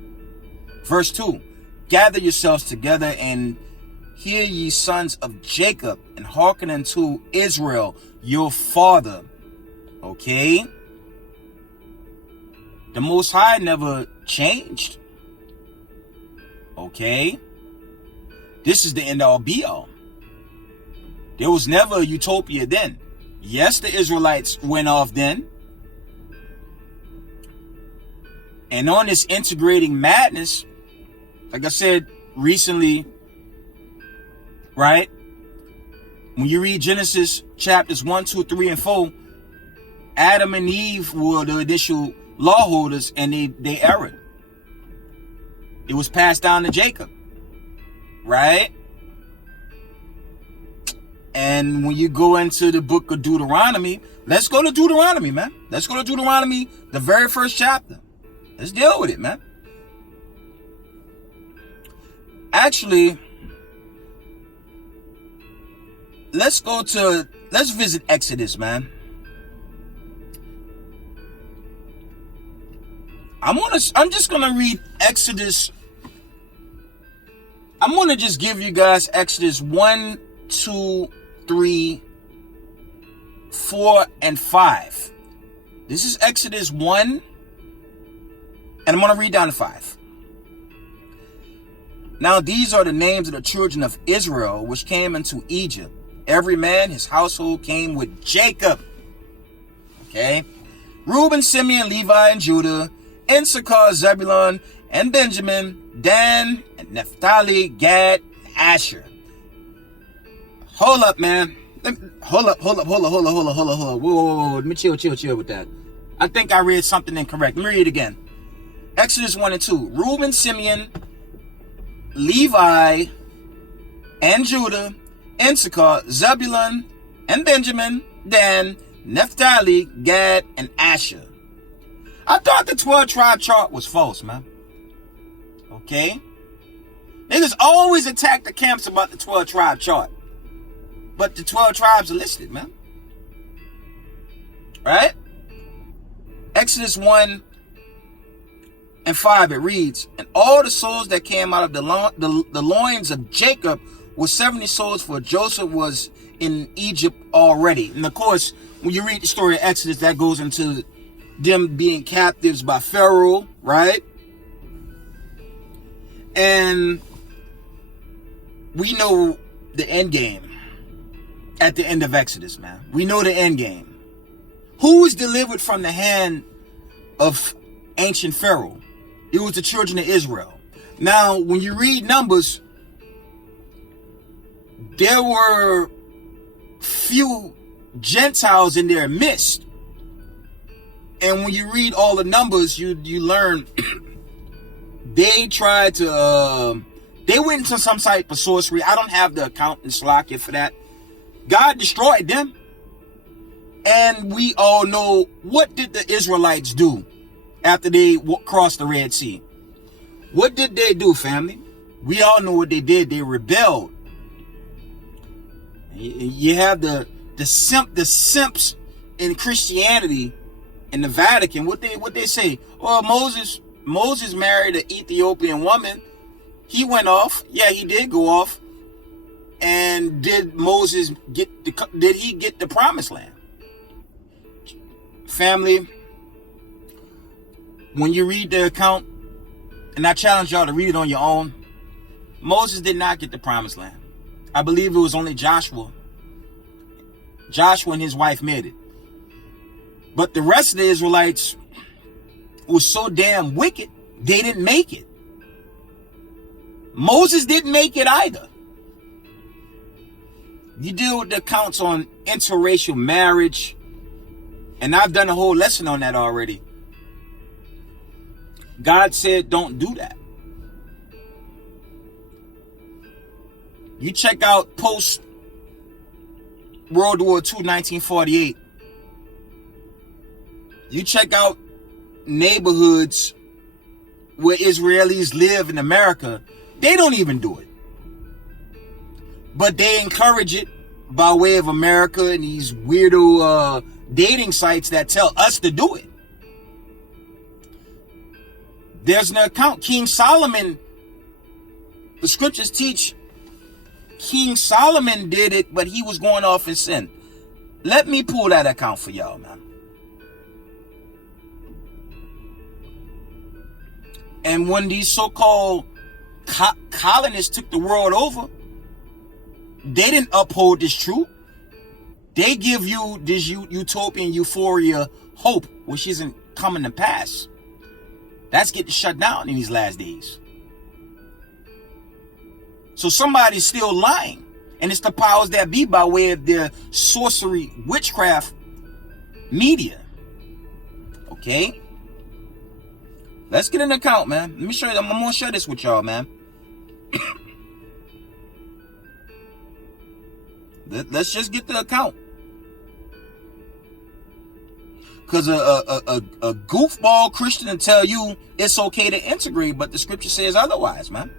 Verse 2. Gather yourselves together and hear ye sons of Jacob, and hearken unto Israel your father. Okay. The Most High never changed. Okay. This is the end all be all. There was never a utopia then. Yes, the Israelites went off then. And on this integrating madness, like I said recently, right? When you read Genesis chapters 1, 2, 3, and 4, Adam and Eve were the initial law holders, and they erred. It was passed down to Jacob, right? And when you go into the book of Deuteronomy, let's go to Deuteronomy, man. Let's go to Deuteronomy, the very first chapter. Let's deal with it, man. Actually, let's visit Exodus, man. I'm just gonna read Exodus. I'm gonna just give you guys Exodus 1, 2, 3, 4, and 5. This is Exodus 1, and I'm gonna read down to 5. Now these are the names of the children of Israel which came into Egypt. Every man, his household, came with Jacob. Okay. Reuben, Simeon, Levi, and Judah, Issachar, Zebulun, and Benjamin, Dan, and Naphtali, Gad, and Asher. Hold up, man. Hold up. Whoa. Let me chill with that. I think I read something incorrect. Let me read it again. Exodus 1 and 2. Reuben, Simeon, Levi, and Judah, Issachar, Zebulun, and Benjamin, Dan, Naphtali, Gad, and Asher. I thought the 12 tribe chart was false, man. Okay? Niggas always attack the camps about the 12 tribe chart. But the 12 tribes are listed, man. Right? Exodus 1 and 5, it reads, and all the souls that came out of the loins of Jacob were 70 souls, for Joseph was in Egypt already. And of course, when you read the story of Exodus, that goes into them being captives by Pharaoh, right? And we know the end game at the end of Exodus, man. We know the end game. Who was delivered from the hand of ancient Pharaoh? It was the children of Israel. Now, when you read Numbers, there were few Gentiles in their midst. And when you read all the Numbers, you learn they tried to, they went into some type of sorcery. I don't have the account in Slovakia for that. God destroyed them. And we all know, what did the Israelites do after they crossed the Red Sea. What did they do, family? We all know what they did. They rebelled. You have the simps in Christianity in the Vatican. What they say? Well, Moses married an Ethiopian woman. He went off. Yeah, he did go off. And did Moses did he get the promised land? Family, when you read the account, and I challenge y'all to read it on your own, Moses did not get the promised land. I believe it was only Joshua. Joshua and his wife made it. But the rest of the Israelites was so damn wicked, they didn't make it. Moses didn't make it either. You deal with the accounts on interracial marriage, and I've done a whole lesson on that already. God said don't do that. You check out post World War II, 1948. You check out neighborhoods where Israelis live in America. They don't even do it. But they encourage it by way of America and these weirdo dating sites that tell us to do it. There's an account. King Solomon, the scriptures teach King Solomon did it, but he was going off in sin. Let me pull that account for y'all, man. And when these so-called colonists took the world over, they didn't uphold this truth. They give you this utopian euphoria hope, which isn't coming to pass. That's getting shut down in these last days. So somebody's still lying. And it's the powers that be by way of their sorcery, witchcraft, media. Okay? Let's get an account, man. Let me show you. I'm going to share this with y'all, man. Let's just get the account. Because a goofball Christian will tell you it's okay to integrate, but the scripture says otherwise, man.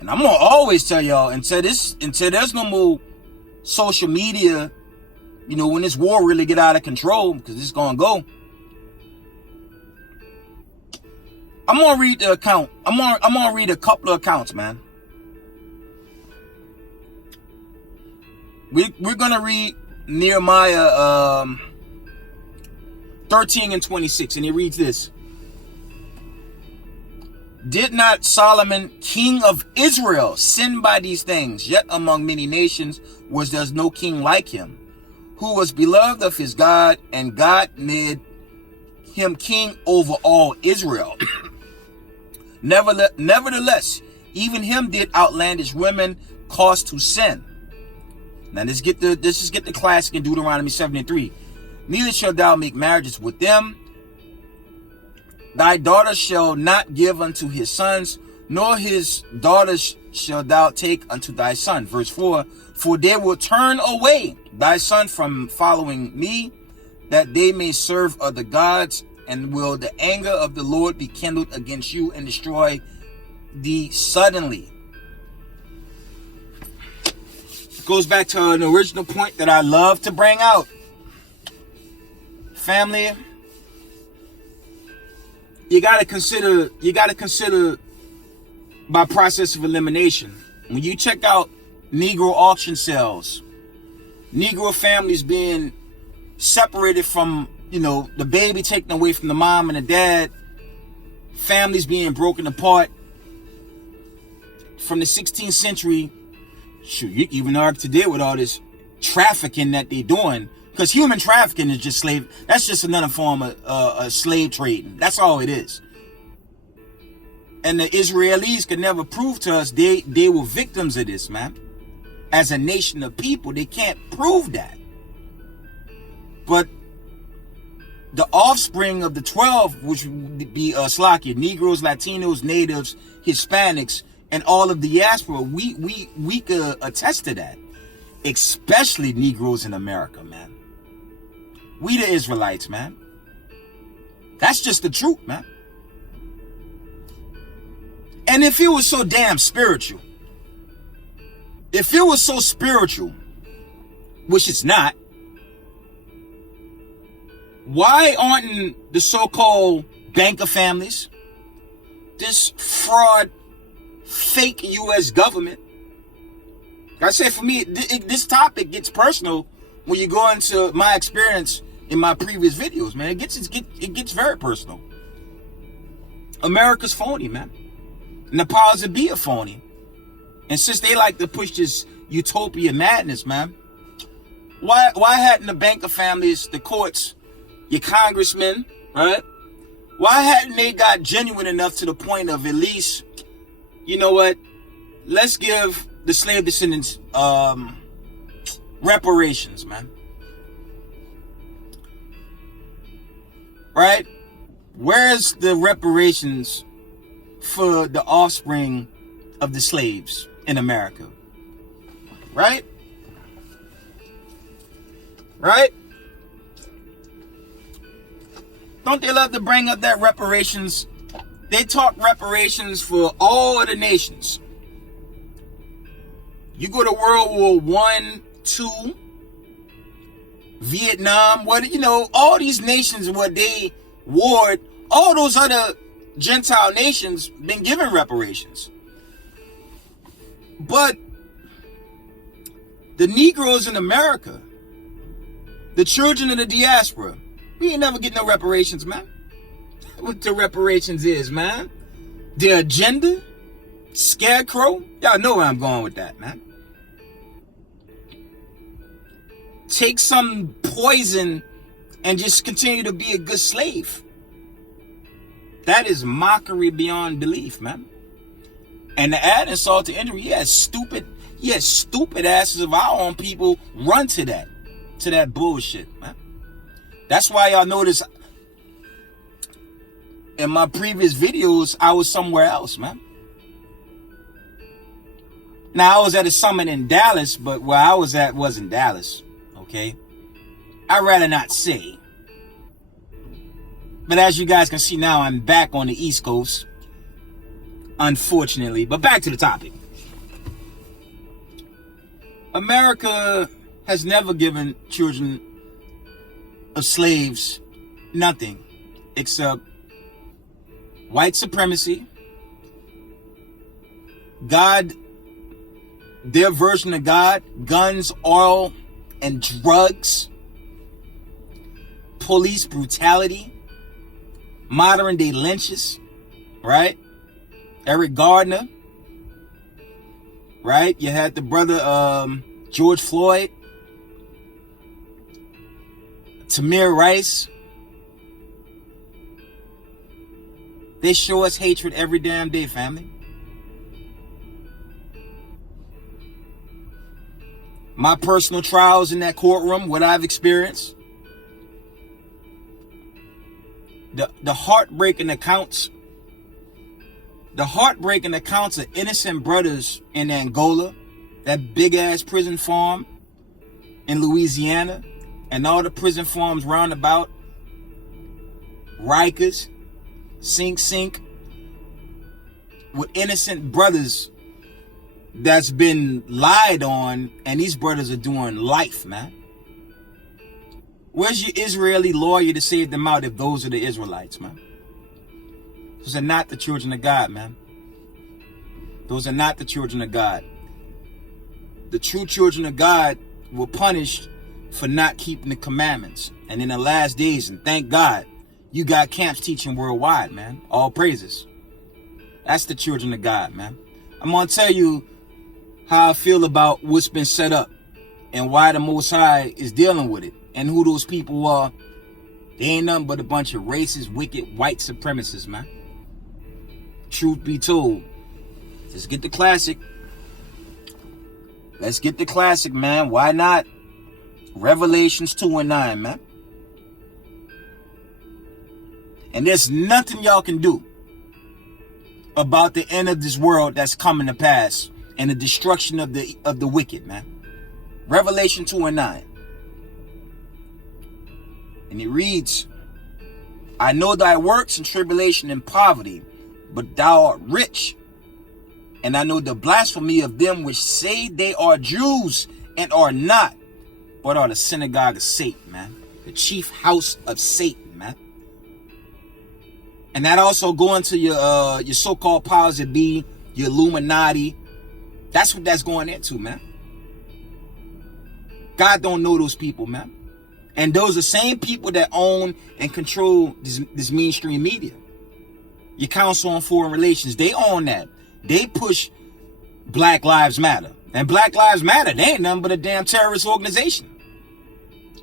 And I'm going to always tell y'all, until there's no more social media, you know, when this war really get out of control, because it's going to go. I'm going to read the account. I'm going to read a couple of accounts, man. We're going to read Nehemiah 13 and 26, and it reads this. Did not Solomon, king of Israel, sin by these things? Yet among many nations was there no king like him, who was beloved of his God, and God made him king over all Israel. Nevertheless, even him did outlandish women cause to sin. Now let's just get the classic in Deuteronomy 7:3. Neither shalt thou make marriages with them. Thy daughter shall not give unto his sons, nor his daughters shall thou take unto thy son. Verse 4, for they will turn away thy son from following me, that they may serve other gods, and will the anger of the Lord be kindled against you and destroy thee suddenly. It goes back to an original point that I love to bring out. Family, you gotta consider by process of elimination. When you check out Negro auction sales, Negro families being separated from, you know, the baby taken away from the mom and the dad, families being broken apart from the 16th century. Shoot, you even argue today with all this trafficking that they're doing, because human trafficking is just slave. That's just another form of slave trading. That's all it is. And the Israelis could never prove to us they were victims of this, man. As a nation of people, they can't prove that. But the offspring of the 12, which would be Negroes, Latinos, Natives, Hispanics, and all of the diaspora, we could attest to that. Especially Negroes in America, man. We the Israelites, man. That's just the truth, man. And if it was so damn spiritual, if it was so spiritual, which it's not, why aren't the so-called banker families, this fraud, fake U.S. government? Like I say, for me, this topic gets personal when you go into my experience in my previous videos, man. It gets very personal. America's phony, man. And the powers that be are phony. And since they like to push this utopia madness, man, why hadn't the banker families, the courts, your congressmen, right? Why hadn't they got genuine enough to the point of at least, you know what? Let's give the slave descendants reparations, man. Right? Where's the reparations for the offspring of the slaves in America? Right? Right? Don't they love to bring up that reparations? They talk reparations for all of the nations. You go to World War I, II, Vietnam, all these nations, what they warred, all those other Gentile nations been given reparations. But the Negroes in America, the children of the diaspora, we ain't never get no reparations, man. What the reparations is, man? The agenda? Scarecrow? Y'all know where I'm going with that, man. Take some poison and just continue to be a good slave. That is mockery beyond belief, man. And to add insult to injury, stupid asses of our own people run to that bullshit, man. That's why y'all notice in my previous videos, I was somewhere else, man. Now, I was at a summit in Dallas, but where I was at wasn't Dallas, okay? I'd rather not say. But as you guys can see now, I'm back on the East Coast, unfortunately. But back to the topic. America has never given children of slaves nothing except white supremacy, God, their version of God, guns, oil, and drugs, police brutality, modern day lynches, right? Eric Gardner, right? You had the brother George Floyd, Tamir Rice. They show us hatred every damn day, family. My personal trials in that courtroom, what I've experienced. The heartbreaking accounts. The heartbreaking accounts of innocent brothers in Angola, that big ass prison farm in Louisiana, and all the prison farms round about, Rikers, Sink, with innocent brothers that's been lied on, and these brothers are doing life, man. Where's your Israeli lawyer to save them out if those are the Israelites, man? Those are not the children of God, man. Those are not the children of God. The true children of God were punished for not keeping the commandments. And in the last days, and thank God, you got camps teaching worldwide, man. All praises. That's the children of God, man. I'm going to tell you how I feel about what's been set up and why the Most High is dealing with it and who those people are. They ain't nothing but a bunch of racist, wicked, white supremacists, man. Truth be told, let's get the classic. Let's get the classic, man. Why not? Revelations 2:9, man. And there's nothing y'all can do about the end of this world that's coming to pass and the destruction of the wicked, man. Revelation 2:9. And it reads, I know thy works and tribulation and poverty, but thou art rich. And I know the blasphemy of them which say they are Jews and are not, but are the synagogue of Satan, man. The chief house of Satan, man. And that also go into your so-called powers that be, your Illuminati. That's what that's going into, man. God don't know those people, man. And those are the same people that own and control this mainstream media. Your Council on Foreign Relations, they own that. They push Black Lives Matter. And Black Lives Matter, they ain't nothing but a damn terrorist organization.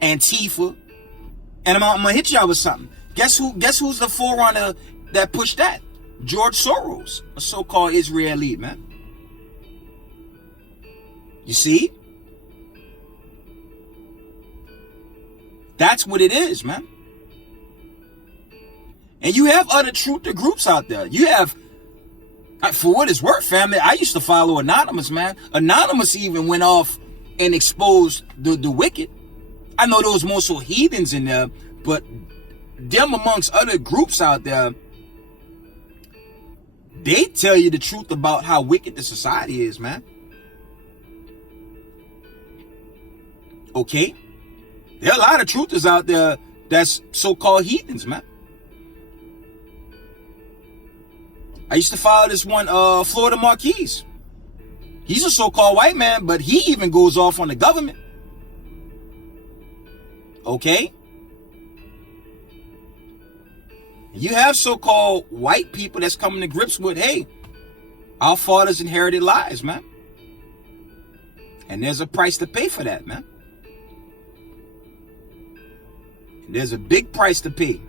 Antifa. And I'm gonna hit y'all with something. Guess who's the forerunner that pushed that? George Soros, a so-called Israeli, man. You see? That's what it is, man. And you have other truther groups out there. You have, for what it's worth, family, I used to follow Anonymous, man. Anonymous even went off and exposed the wicked. I know there was more so heathens in there, but them amongst other groups out there, they tell you the truth about how wicked the society is, man. Okay? There are a lot of truthers out there that's so-called heathens, man. I used to follow this one, Florida Marquise. He's a so-called white man, but he even goes off on the government. Okay? You have so-called white people that's coming to grips with, hey, our fathers inherited lies, man. And there's a price to pay for that, man. And there's a big price to pay.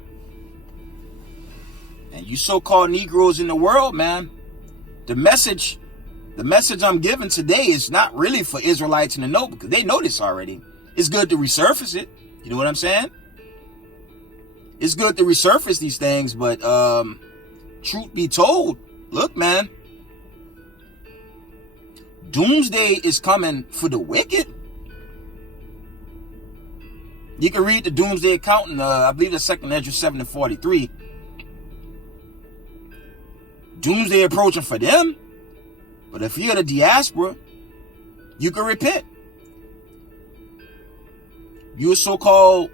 And you so-called Negroes in the world, man, the message I'm giving today is not really for Israelites to know, because they know this already. It's good to resurface it. You know what I'm saying? It's good to resurface these things, but truth be told, look, man, doomsday is coming for the wicked. You can read the doomsday account in, I believe, the 2nd Ezra 7:43. Doomsday approaching for them. But if you're the diaspora, you can repent. You're a so-called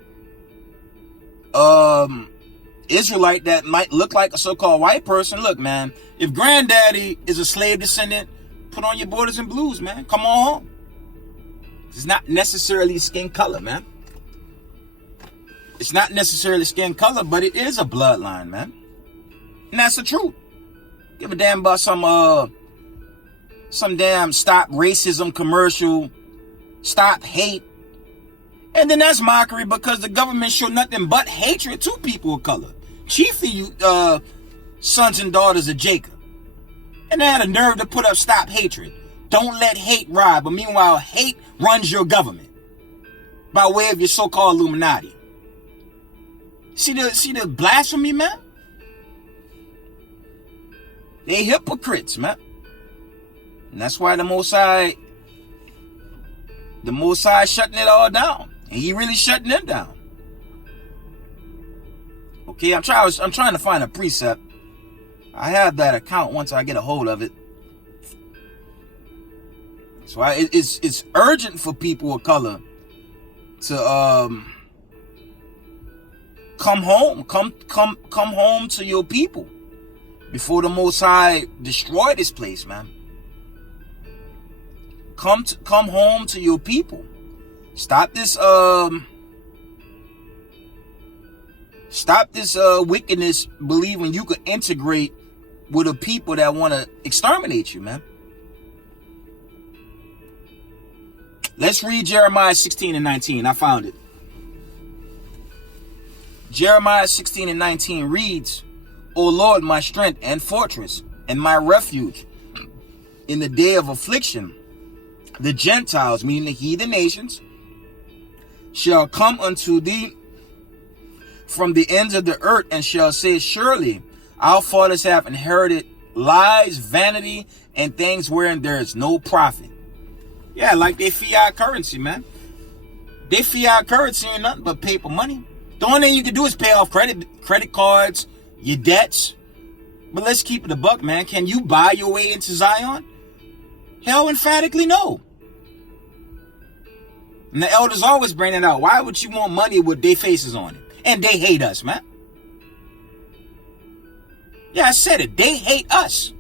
Israelite that might look like a so-called white person. Look, man, if granddaddy is a slave descendant, put on your borders and blues, man. Come on home. It's not necessarily skin color, man. It's not necessarily skin color, but it is a bloodline, man. And that's the truth. Give a damn about some damn stop racism commercial, stop hate. And then that's mockery, because the government show nothing but hatred to people of color. Chiefly you sons and daughters of Jacob. And they had a nerve to put up stop hatred. Don't let hate ride. But meanwhile, hate runs your government by way of your so-called Illuminati. See the blasphemy, man? They hypocrites, man. And that's why the Most High shutting it all down. And he really shutting them down. Okay, I'm trying to find a precept. I have that account once I get a hold of it. So it's urgent for people of color to come home. Come home to your people before the Most High destroy this place, man. Come home to your people. Stop this wickedness, believing you could integrate with a people that want to exterminate you, man. Let's read Jeremiah 16:19. I found it. Jeremiah 16:19 reads, O Lord, my strength and fortress and my refuge in the day of affliction, the Gentiles, meaning the heathen nations, shall come unto thee from the ends of the earth and shall say, surely our fathers have inherited lies, vanity, and things wherein there is no profit. Yeah, like they fiat currency, man. They fiat currency ain't nothing but paper money. The only thing you can do is pay off credit cards, your debts. But let's keep it a buck, man. Can you buy your way into Zion? Hell, emphatically no. And the elders always bring it out. Why would you want money with their faces on it? And they hate us, man. Yeah, I said it. They hate us.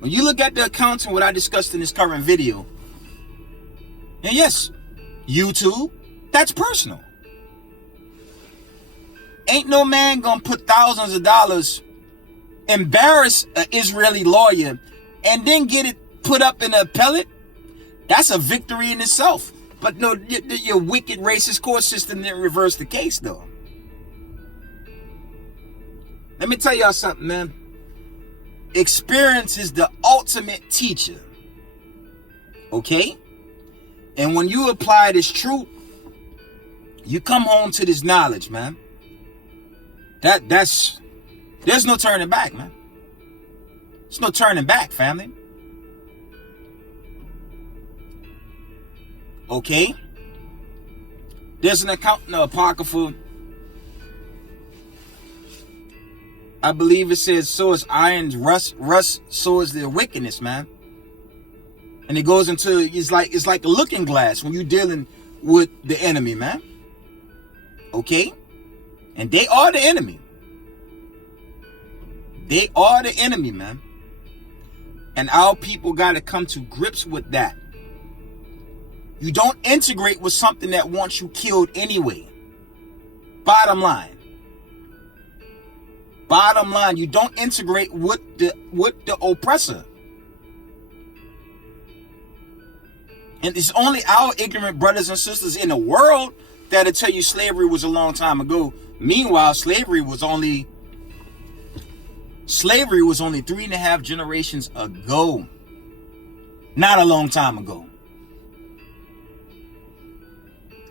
When you look at the accounts and what I discussed in this current video, and yes, YouTube, that's personal. Ain't no man gonna put thousands of dollars, embarrass an Israeli lawyer, and then get it put up in an appellate. That's a victory in itself. But no, your wicked racist court system didn't reverse the case, though. Let me tell y'all something, man. Experience is the ultimate teacher. Okay? And when you apply this truth, you come home to this knowledge, man. There's no turning back, man. There's no turning back, family. Okay? There's an account in the Apocrypha. I believe it says, so is iron, rust, so is their wickedness, man. And it goes into, it's like a looking glass when you're dealing with the enemy, man. Okay? And they are the enemy. They are the enemy, man. And our people got to come to grips with that. You don't integrate with something that wants you killed anyway. Bottom line. Bottom line, you don't integrate with the oppressor. And it's only our ignorant brothers and sisters in the world that'll tell you slavery was a long time ago. Meanwhile, slavery was only 3.5 generations ago. Not a long time ago.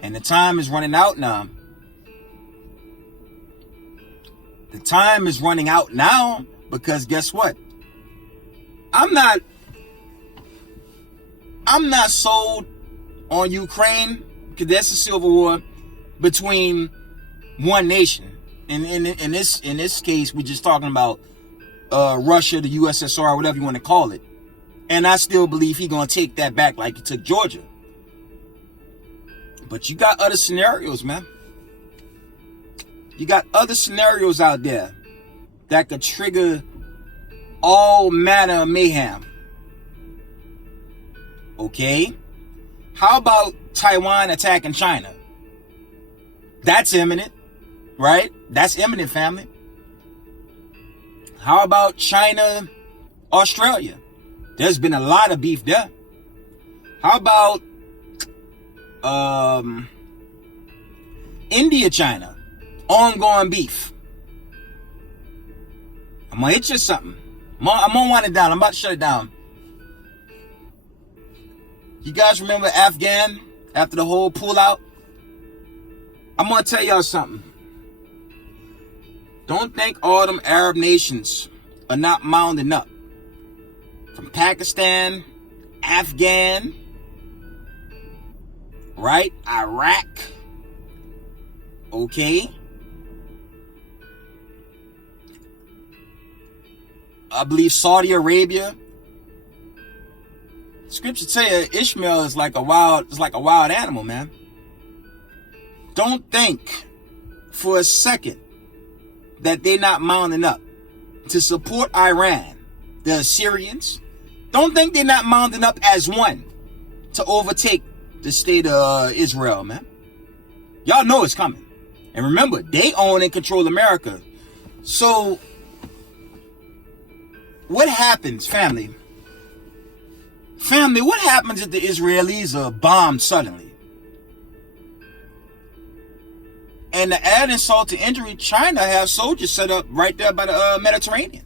And the time is running out now. The time is running out now because guess what? I'm not sold on Ukraine because that's a civil war between one nation. And in this case, we're just talking about Russia, the USSR, whatever you want to call it. And I still believe he's gonna take that back like he took Georgia. But you got other scenarios, man. You got other scenarios out there that could trigger all manner of mayhem. Okay? How about Taiwan attacking China? That's imminent, right? That's imminent, family. How about China, Australia? There's been a lot of beef there. How about India, China? Ongoing beef. I'm gonna hit you something. I'm gonna wind it down. I'm about to shut it down. You guys remember Afghan after the whole pullout? I'm gonna tell y'all something. Don't think all them Arab nations are not mounding up. From Pakistan, Afghan, right? Iraq. Okay? I believe Saudi Arabia. Scripture tell you Ishmael is like a wild animal, man. Don't think for a second that they're not mounting up to support Iran, the Assyrians. Don't think they're not mounting up as one to overtake the state of Israel, man. Y'all know it's coming. And remember, they own and control America. So what happens, family? Family, what happens if the Israelis are bombed suddenly? And to add insult to injury, China has soldiers set up right there by the Mediterranean.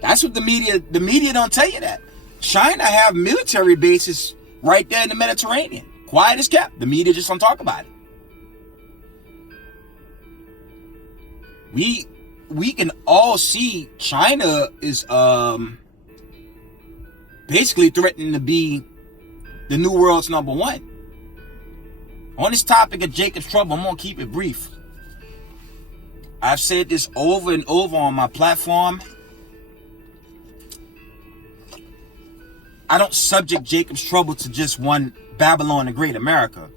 That's what the media don't tell you that. China have military bases right there in the Mediterranean. Quiet as kept. The media just don't talk about it. We can all see China is basically threatening to be the new world's number one. On this topic of Jacob's trouble, I'm going to keep it brief. I've said this over and over on my platform. I don't subject Jacob's trouble to just one Babylon the Great, America.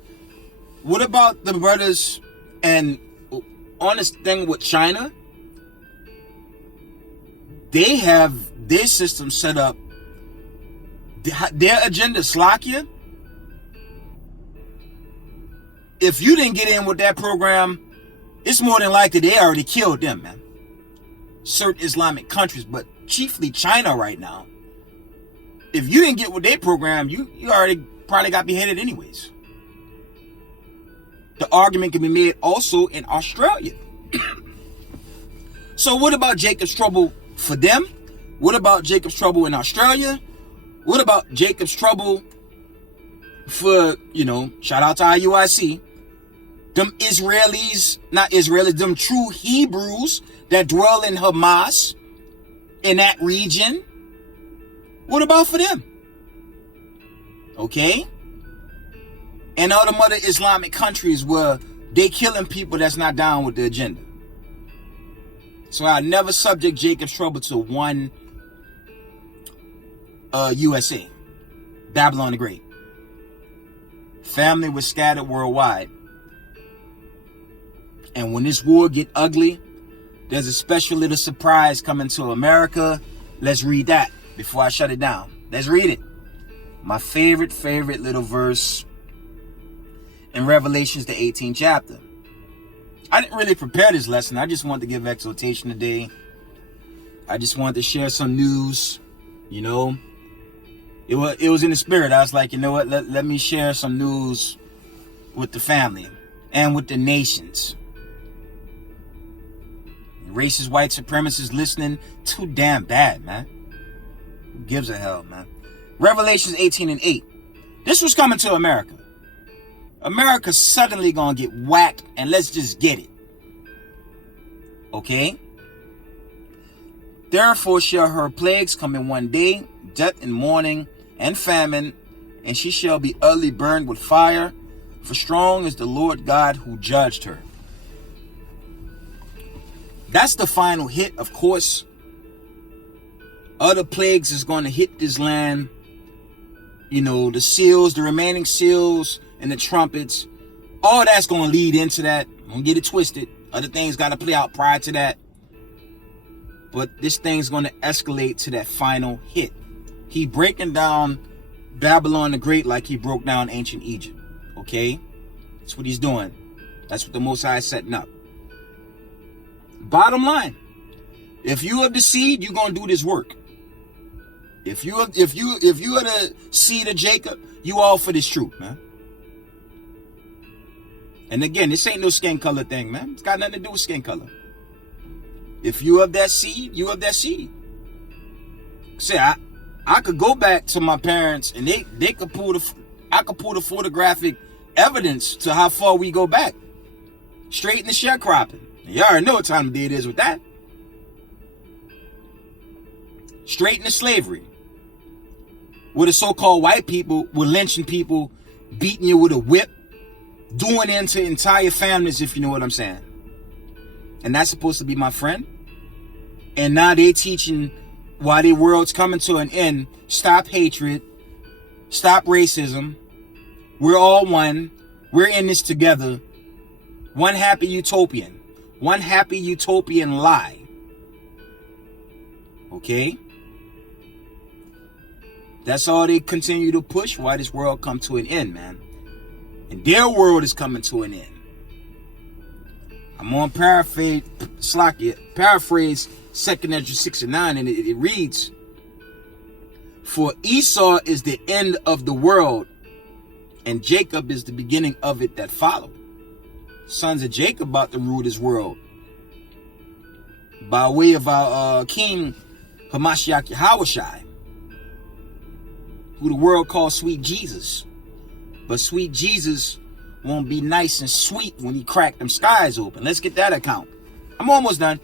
What about the brothers and on this thing with China? They have their system set up. Their agenda, Slakia. If you didn't get in with that program, it's more than likely they already killed them, man. Certain Islamic countries, but chiefly China right now. If you didn't get with their program, you already probably got beheaded anyways. The argument can be made also in Australia. So what about Jacob's trouble for them? What about Jacob's trouble in Australia? What about Jacob's trouble for, shout out to IUIC, them Israelis, not Israelis, them true Hebrews that dwell in Hamas, in that region? What about for them? Okay? And all them other Islamic countries where they killing people that's not down with the agenda. So I never subject Jacob's trouble to one USA, Babylon the Great. Family was scattered worldwide. And when this war get ugly, there's a special little surprise coming to America. Let's read that before I shut it down. Let's read it. My favorite little verse in Revelations, the 18th chapter. I didn't really prepare this lesson. I just wanted to give exhortation today. I just wanted to share some news. It was in the spirit. I was like, you know what? Let me share some news with the family and with the nations. Racist white supremacists listening, too damn bad, man. Who gives a hell, man? Revelations 18:8. This was coming to America. America's suddenly gonna get whacked, and let's just get it. Okay? Therefore shall her plagues come in one day, death and mourning and famine, and she shall be utterly burned with fire, for strong is the Lord God who judged her. That's the final hit, of course. Other plagues is going to hit this land. The seals, the remaining seals, and the trumpets. All that's going to lead into that. Don't get it twisted. Other things got to play out prior to that. But this thing's going to escalate to that final hit. He breaking down Babylon the Great like he broke down ancient Egypt. Okay? That's what he's doing. That's what the Most High is setting up. Bottom line, if you have the seed, you're gonna do this work. If you are the seed of Jacob, you all for this truth, man. And again, this ain't no skin color thing, man. It's got nothing to do with skin color. If you have that seed, you have that seed. See, I could go back to my parents and they could pull the photographic evidence to how far we go back. Straight in the sharecropping. You already know what time of day it is with that. Straight into slavery. Where the so-called white people were lynching people, beating you with a whip, doing it to entire families, if you know what I'm saying. And that's supposed to be my friend. And now they teaching while their world's coming to an end, stop hatred, stop racism. We're all one. We're in this together. One happy utopian. One happy utopian lie. Okay? That's all they continue to push while this world come to an end, man. And their world is coming to an end. I'm on paraphrase 2nd Ezra 6:9, and it reads, for Esau is the end of the world, and Jacob is the beginning of it that follow. Sons of Jacob about to rule this world by way of our King Hamashiach Yahushai, who the world calls Sweet Jesus. But Sweet Jesus won't be nice and sweet when he crack them skies open. Let's get that account. I'm almost done.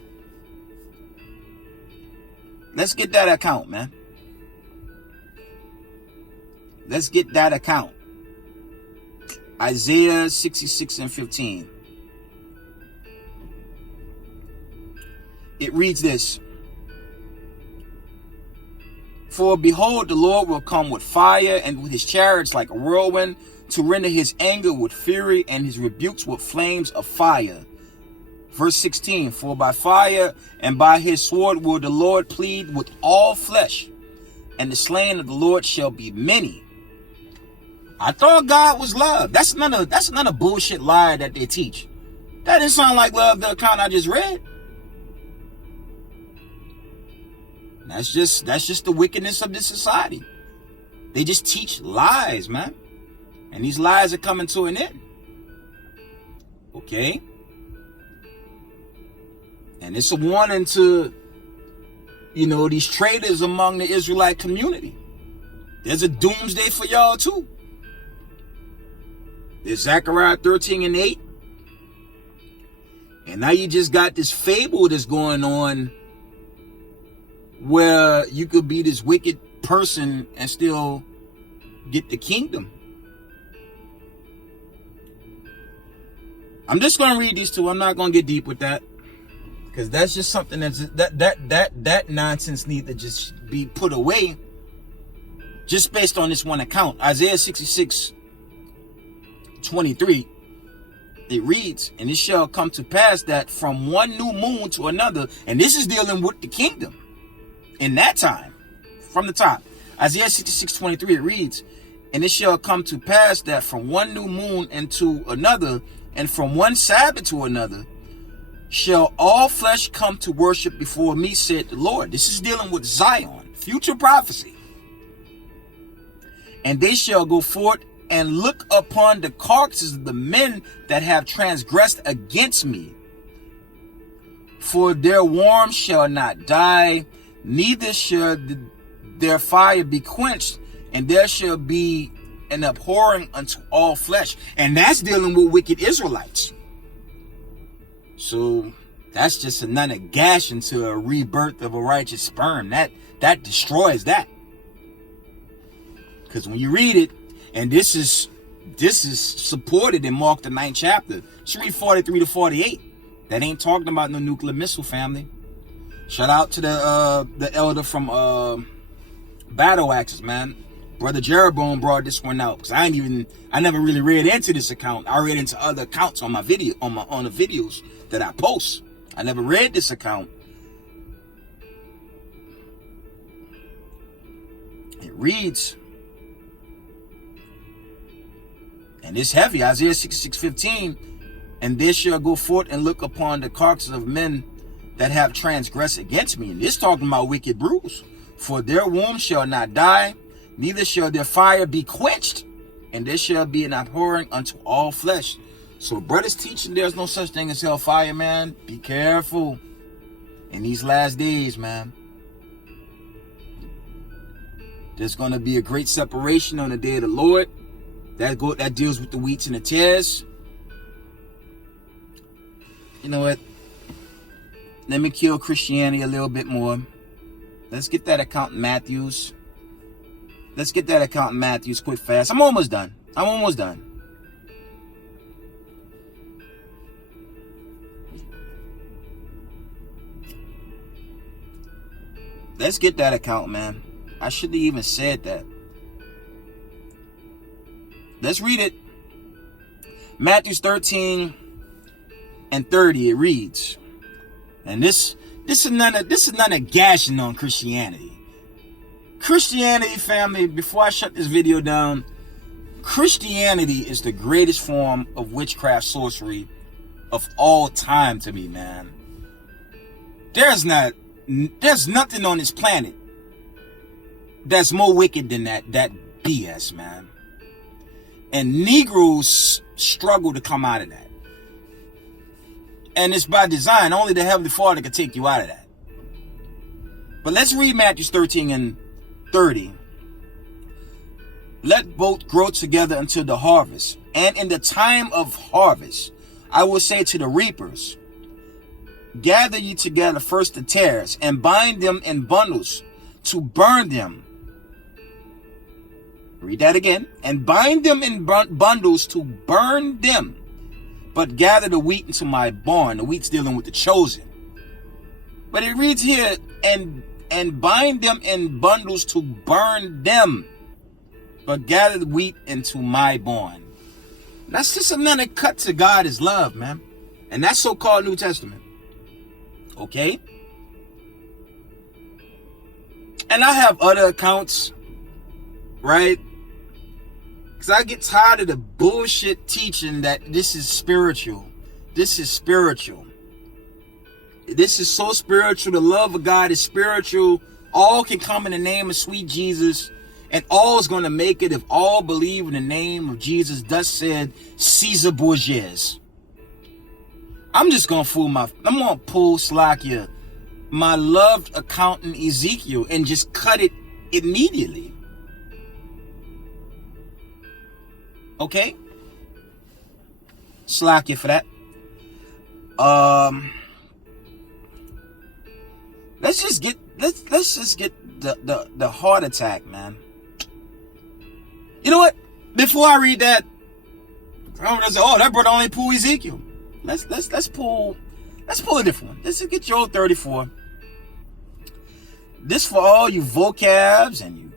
Let's get that account, man. Let's get that account. Isaiah 66 and 15. It reads this. For behold, the Lord will come with fire, and with his chariots like a whirlwind, to render his anger with fury, and his rebukes with flames of fire. Verse 16, for by fire and by his sword will the Lord plead with all flesh, and the slain of the Lord shall be many. I thought God was love. That's another bullshit lie that they teach. That didn't sound like love, the account I just read. That's just the wickedness of this society. They just teach lies, man. And these lies are coming to an end. Okay? And it's a warning to, these traitors among the Israelite community. There's a doomsday for y'all too. There's Zechariah 13 and 8. And now you just got this fable that's going on where you could be this wicked person and still get the kingdom. I'm just going to read these two. I'm not going to get deep with that, because that's just something that nonsense needs to just be put away just based on this one account. Isaiah 66:23. It reads, and it shall come to pass that from one new moon to another, and this is dealing with the kingdom in that time, from the top. Isaiah 66:23, it reads, and it shall come to pass that from one new moon into another, and from one Sabbath to another, shall all flesh come to worship before me, said the Lord. This is dealing with Zion, future prophecy. And they shall go forth and look upon the carcasses of the men that have transgressed against me. For their worm shall not die, neither shall their fire be quenched, and there shall be an abhorring unto all flesh. And that's dealing with wicked Israelites. So that's just another gash into a rebirth of a righteous sperm. That destroys that. Because when you read it, and this is supported in Mark the 9th chapter. Just read 43 to 48. That ain't talking about no nuclear missile, family. Shout out to the elder from Battle Axes, man. Brother Jeroboam brought this one out, because I never really read into this account. I read into other accounts on my video, on the videos that I post. I never read this account. It reads, and it's heavy, Isaiah 66:15, and they shall go forth and look upon the carcasses of men that have transgressed against me. And this talking about wicked brews. For their womb shall not die, neither shall their fire be quenched, and there shall be an abhorring unto all flesh. So brothers teaching there's no such thing as hellfire, man. Be careful in these last days, man. There's going to be a great separation on the day of the Lord. That deals with the wheats and the tares. You know what? Let me kill Christianity a little bit more. Let's get that account in Matthews. Let's get that account in Matthews quick fast. I'm almost done. Let's get that account, man. I shouldn't have even said that. Let's read it. Matthew 13 and 30, it reads. And this is another gashing on Christianity. Christianity, family, before I shut this video down, Christianity is the greatest form of witchcraft sorcery of all time to me, man. There's nothing on this planet that's more wicked than that BS, man. And Negroes struggle to come out of that. And it's by design. Only the Heavenly Father can take you out of that. But let's read Matthew 13 and 30. Let both grow together until the harvest. And in the time of harvest, I will say to the reapers, gather ye together first the tares, and bind them in bundles to burn them, Read that again. And bind them in bundles to burn them, but gather the wheat into my barn. The wheat's dealing with the chosen. But it reads here, and bind them in bundles to burn them, but gather the wheat into my barn. That's just another cut to God is love, man. And that's so-called New Testament. Okay? And I have other accounts, right? Because I get tired of the bullshit teaching that this is spiritual. This is spiritual. This is so spiritual. The love of God is spiritual. All can come in the name of sweet Jesus. And all is going to make it if all believe in the name of Jesus. Thus said Caesar Borgia. I'm just going to I'm going to pull Slakia, my loved accountant Ezekiel, and just cut it immediately. Okay? Slakia for that. Let's just get the heart attack, man. You know what? Before I read that, I'm gonna say, oh, that brother only pulled Ezekiel. Let's pull a different one. Let's get Job 34. This for all you vocabs and you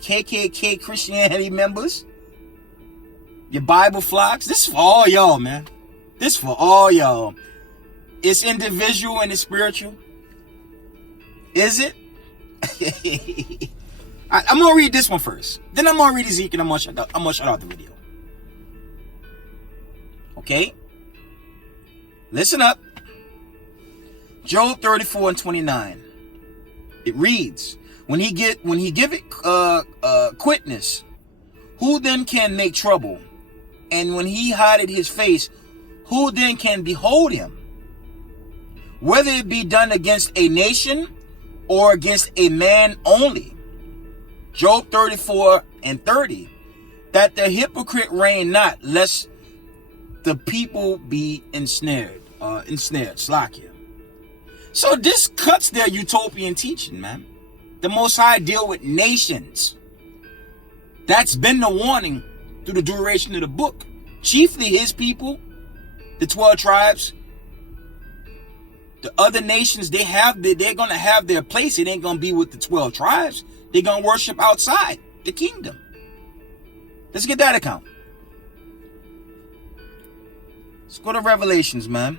KKK Christianity members, your Bible flocks. This is for all y'all, man. This for all y'all. It's individual and it's spiritual. Is it? I'm gonna read this one first. Then I'm gonna read Ezekiel. I'm gonna shut out the video. Okay. Listen up. Job 34 and 29. It reads, when he giveth quickness, who then can make trouble? And when he hideth his face, who then can behold him? Whether it be done against a nation or against a man only. Job 34 and 30. That the hypocrite reign not, lest the people be ensnared. Slakia. So this cuts their utopian teaching, man. The Most High deal with nations. That's been the warning through the duration of the book. Chiefly his people, the 12 tribes. The other nations, they're going to have their place. It ain't going to be with the 12 tribes. They're going to worship outside the kingdom. Let's get that account. Let's go to Revelations, man.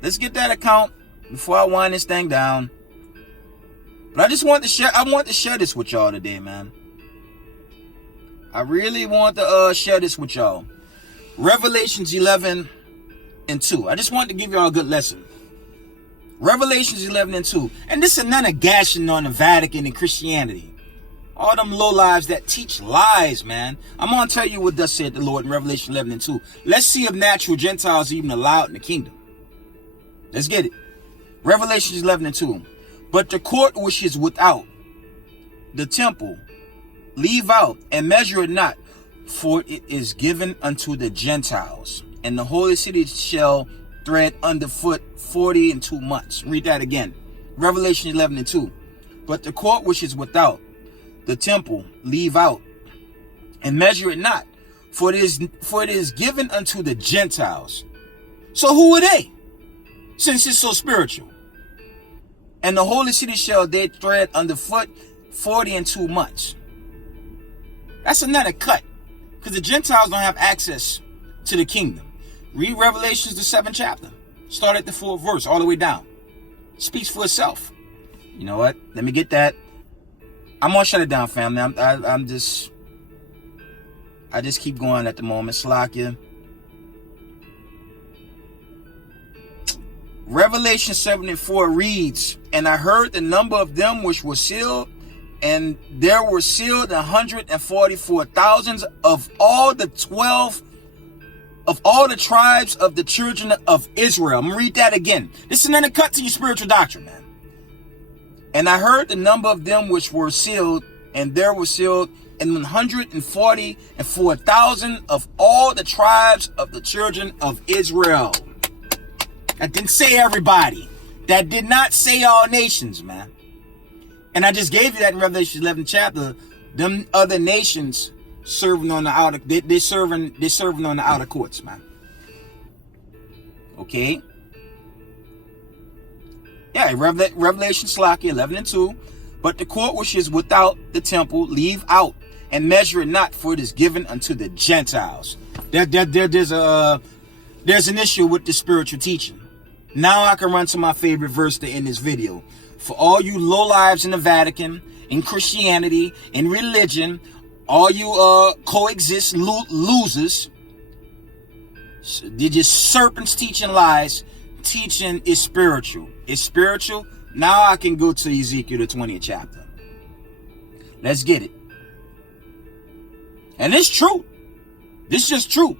Let's get that account before I wind this thing down. But I want to share this with y'all today, man. I really want to share this with y'all. Revelations 11 and 2. I just want to give y'all a good lesson. Revelations 11 and 2. And this is none of gashing on the Vatican and Christianity. All them lowlives that teach lies, man. I'm going to tell you what thus said the Lord in Revelation 11 and 2. Let's see if natural Gentiles are even allowed in the kingdom. Let's get it. Revelation 11 and 2. But the court which is without the temple, leave out and measure it not, for it is given unto the Gentiles. And the holy city shall tread underfoot 40 and 2 months. Read that again. Revelation 11 and 2. But the court which is without the temple, leave out and measure it not, for it is given unto the Gentiles. So who are they? Since it's so spiritual. And the holy city shall they tread underfoot 40 and 2 months. That's another cut. Because the Gentiles don't have access to the kingdom. Read Revelations, the 7th chapter. Start at the 4th verse, all the way down. Speaks for itself. You know what? Let me get that. I'm going to shut it down, family. I just keep going at the moment. Slakia. Revelation 7 and 4 reads, and I heard the number of them which were sealed, and there were sealed 144,000 of all the tribes of the children of Israel. I'm going to read that again. This is another cut to your spiritual doctrine, man. And I heard the number of them which were sealed, and there were sealed 144,000 of all the tribes of the children of Israel. That didn't say everybody. That did not say all nations, man. And I just gave you that in Revelation 11 chapter. Them other nations serving on the outer, they're serving on the outer courts, man. Okay. Yeah, Revelation Slacky 11 and 2. But the court which is without the temple, leave out and measure it not, for it is given unto the Gentiles. There's an issue with the spiritual teaching. Now I can run to my favorite verse to end this video. For all you lowlives in the Vatican, in Christianity, in religion, all you coexist losers, they're just serpents teaching lies. Teaching is spiritual. It's spiritual. Now I can go to Ezekiel the 20th chapter. Let's get it. And it's true. This is just true.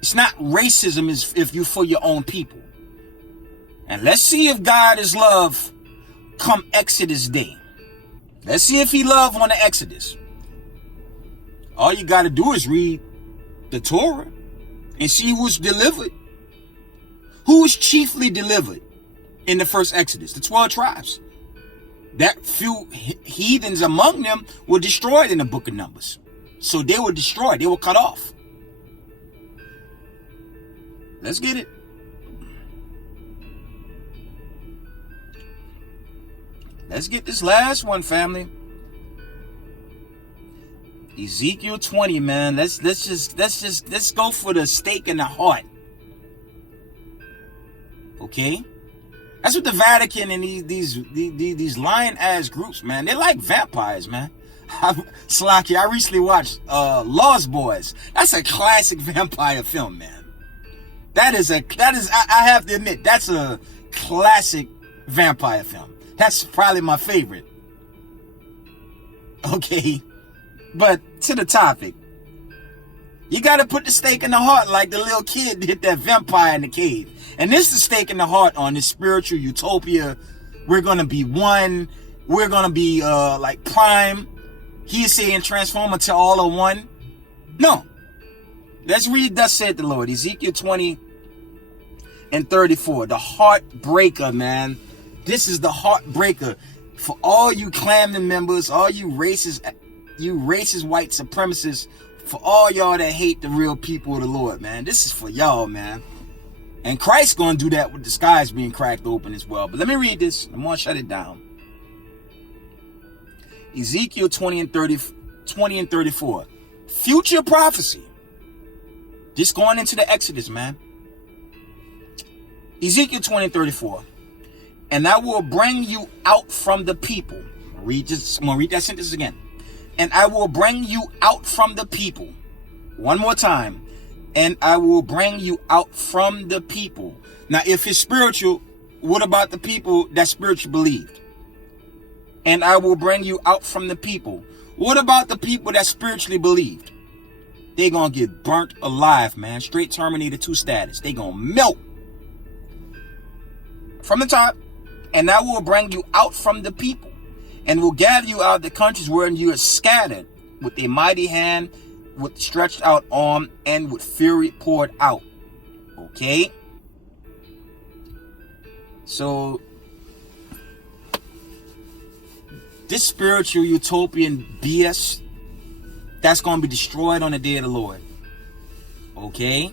It's not racism if you're for your own people. And let's see if God is love come Exodus day. Let's see if he love on the Exodus. All you got to do is read the Torah and see who's delivered. Who was chiefly delivered in the first Exodus? The 12 tribes. That few heathens among them were destroyed in the book of Numbers. So they were destroyed. They were cut off. Let's get it. Let's get this last one, family. Ezekiel 20, man. Let's go for the stake in the heart. Okay? That's what the Vatican and these lion-ass groups, man, they're like vampires, man. Slacky, I recently watched Lost Boys. That's a classic vampire film, man. I have to admit, that's a classic vampire film. That's probably my favorite. Okay, but to the topic. You got to put the stake in the heart like the little kid did that vampire in the cave. And this is the stake in the heart on this spiritual utopia. We're going to be one. We're going to be like Prime. He's saying transform into all of one. No. Let's read thus said the Lord. Ezekiel 20 and 34. The heartbreaker, man. This is the heartbreaker for all you Klanman members, all you racist white supremacists, for all y'all that hate the real people of the Lord, man. This is for y'all, man. And Christ's going to do that with the skies being cracked open as well. But let me read this. I'm going to shut it down. Ezekiel 20 and 34. Future prophecy. Just going into the Exodus, man. Ezekiel 20 and 34. And I will bring you out from the people. I'm going to read that sentence again. And I will bring you out from the people. One more time. And I will bring you out from the people. Now, if it's spiritual, what about the people that spiritually believed? And I will bring you out from the people. What about the people that spiritually believed? They're going to get burnt alive, man. Straight Terminator 2 status. They're going to melt. From the top. And I will bring you out from the people. And will gather you out of the countries wherein you are scattered with a mighty hand, with stretched out arm, and with fury poured out. Okay? So, this spiritual utopian BS, that's going to be destroyed on the day of the Lord. Okay?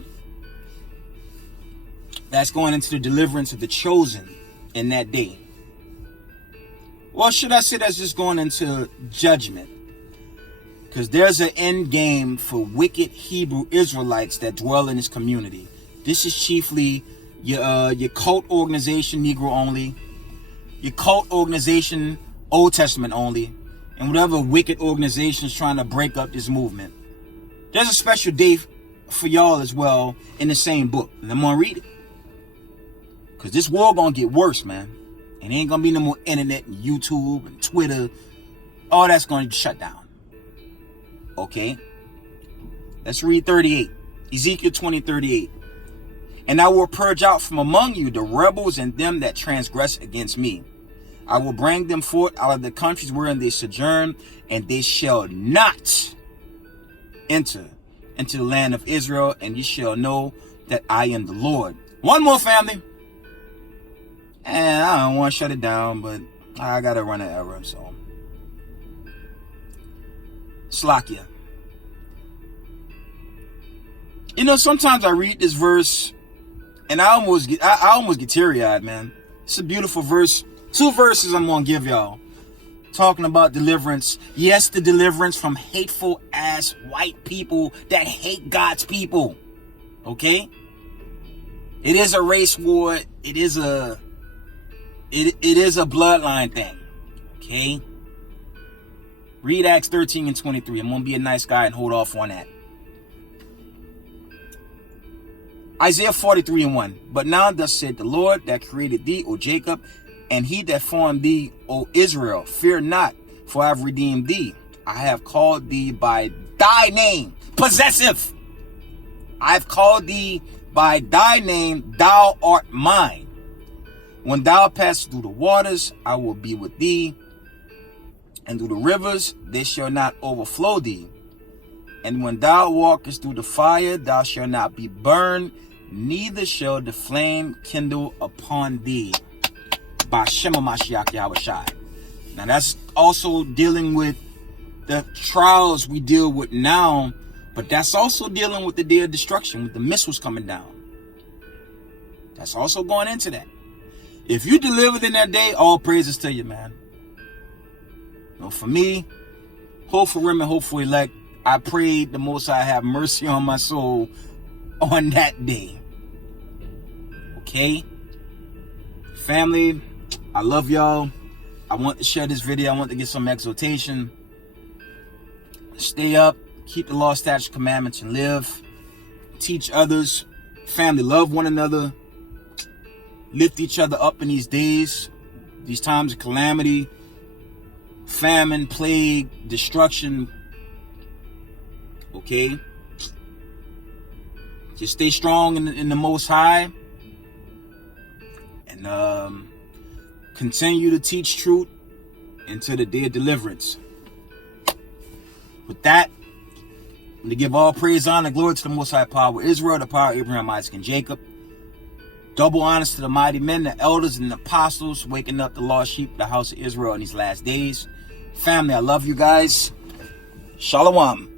That's going into the deliverance of the chosen in that day. Well, should I say that's just going into judgment? Because there's an end game for wicked Hebrew Israelites that dwell in this community. This is chiefly your cult organization, Negro only. Your cult organization, Old Testament only. And whatever wicked organization is trying to break up this movement. There's a special day for y'all as well in the same book. And I'm going to read it. Because this war going to get worse, man. And ain't going to be no more internet and YouTube and Twitter. All that's going to shut down. Okay. Let's read 38. Ezekiel 20:38. And I will purge out from among you the rebels and them that transgress against me. I will bring them forth out of the countries wherein they sojourn, and they shall not enter into the land of Israel, and ye shall know that I am the Lord. One more, family. And I don't want to shut it down, but I got to run an error, so. Slakia. You know, sometimes I read this verse and I almost get teary-eyed, man. It's a beautiful verse. 2 verses I'm going to give y'all. Talking about deliverance. Yes, the deliverance from hateful ass white people that hate God's people. Okay? It is a race war. It is a bloodline thing. Okay? Read Acts 13 and 23. I'm going to be a nice guy and hold off on that. Isaiah 43 and 1. But now thus said the Lord that created thee, O Jacob, and he that formed thee, O Israel, fear not, for I have redeemed thee. I have called thee by thy name. Possessive. I have called thee by thy name, thou art mine. When thou passest through the waters, I will be with thee. And through the rivers, they shall not overflow thee. And when thou walkest through the fire, thou shalt not be burned, neither shall the flame kindle upon thee. By Shema Mashiach Yahushai. Now that's also dealing with the trials we deal with now, but that's also dealing with the day of destruction, with the missiles coming down. That's also going into that. If you delivered in that day, all praises to you, man. You know, for me, hope for women, hope for elect, I prayed the Most High have mercy on my soul on that day. Okay? Family, I love y'all. I want to share this video. I want to get some exhortation. Stay up. Keep the law, statutes, commandments, and live. Teach others. Family, love one another. Lift each other up in these days. These times of calamity. Famine, plague, destruction. Okay? Just stay strong in the Most High. And continue to teach truth until the day of deliverance. With that, I'm going to give all praise, honor, and glory to the Most High Power of Israel, the power of Abraham, Isaac, and Jacob. Double honors to the mighty men, the elders, and the apostles, waking up the lost sheep of the house of Israel in these last days. Family, I love you guys. Shalom.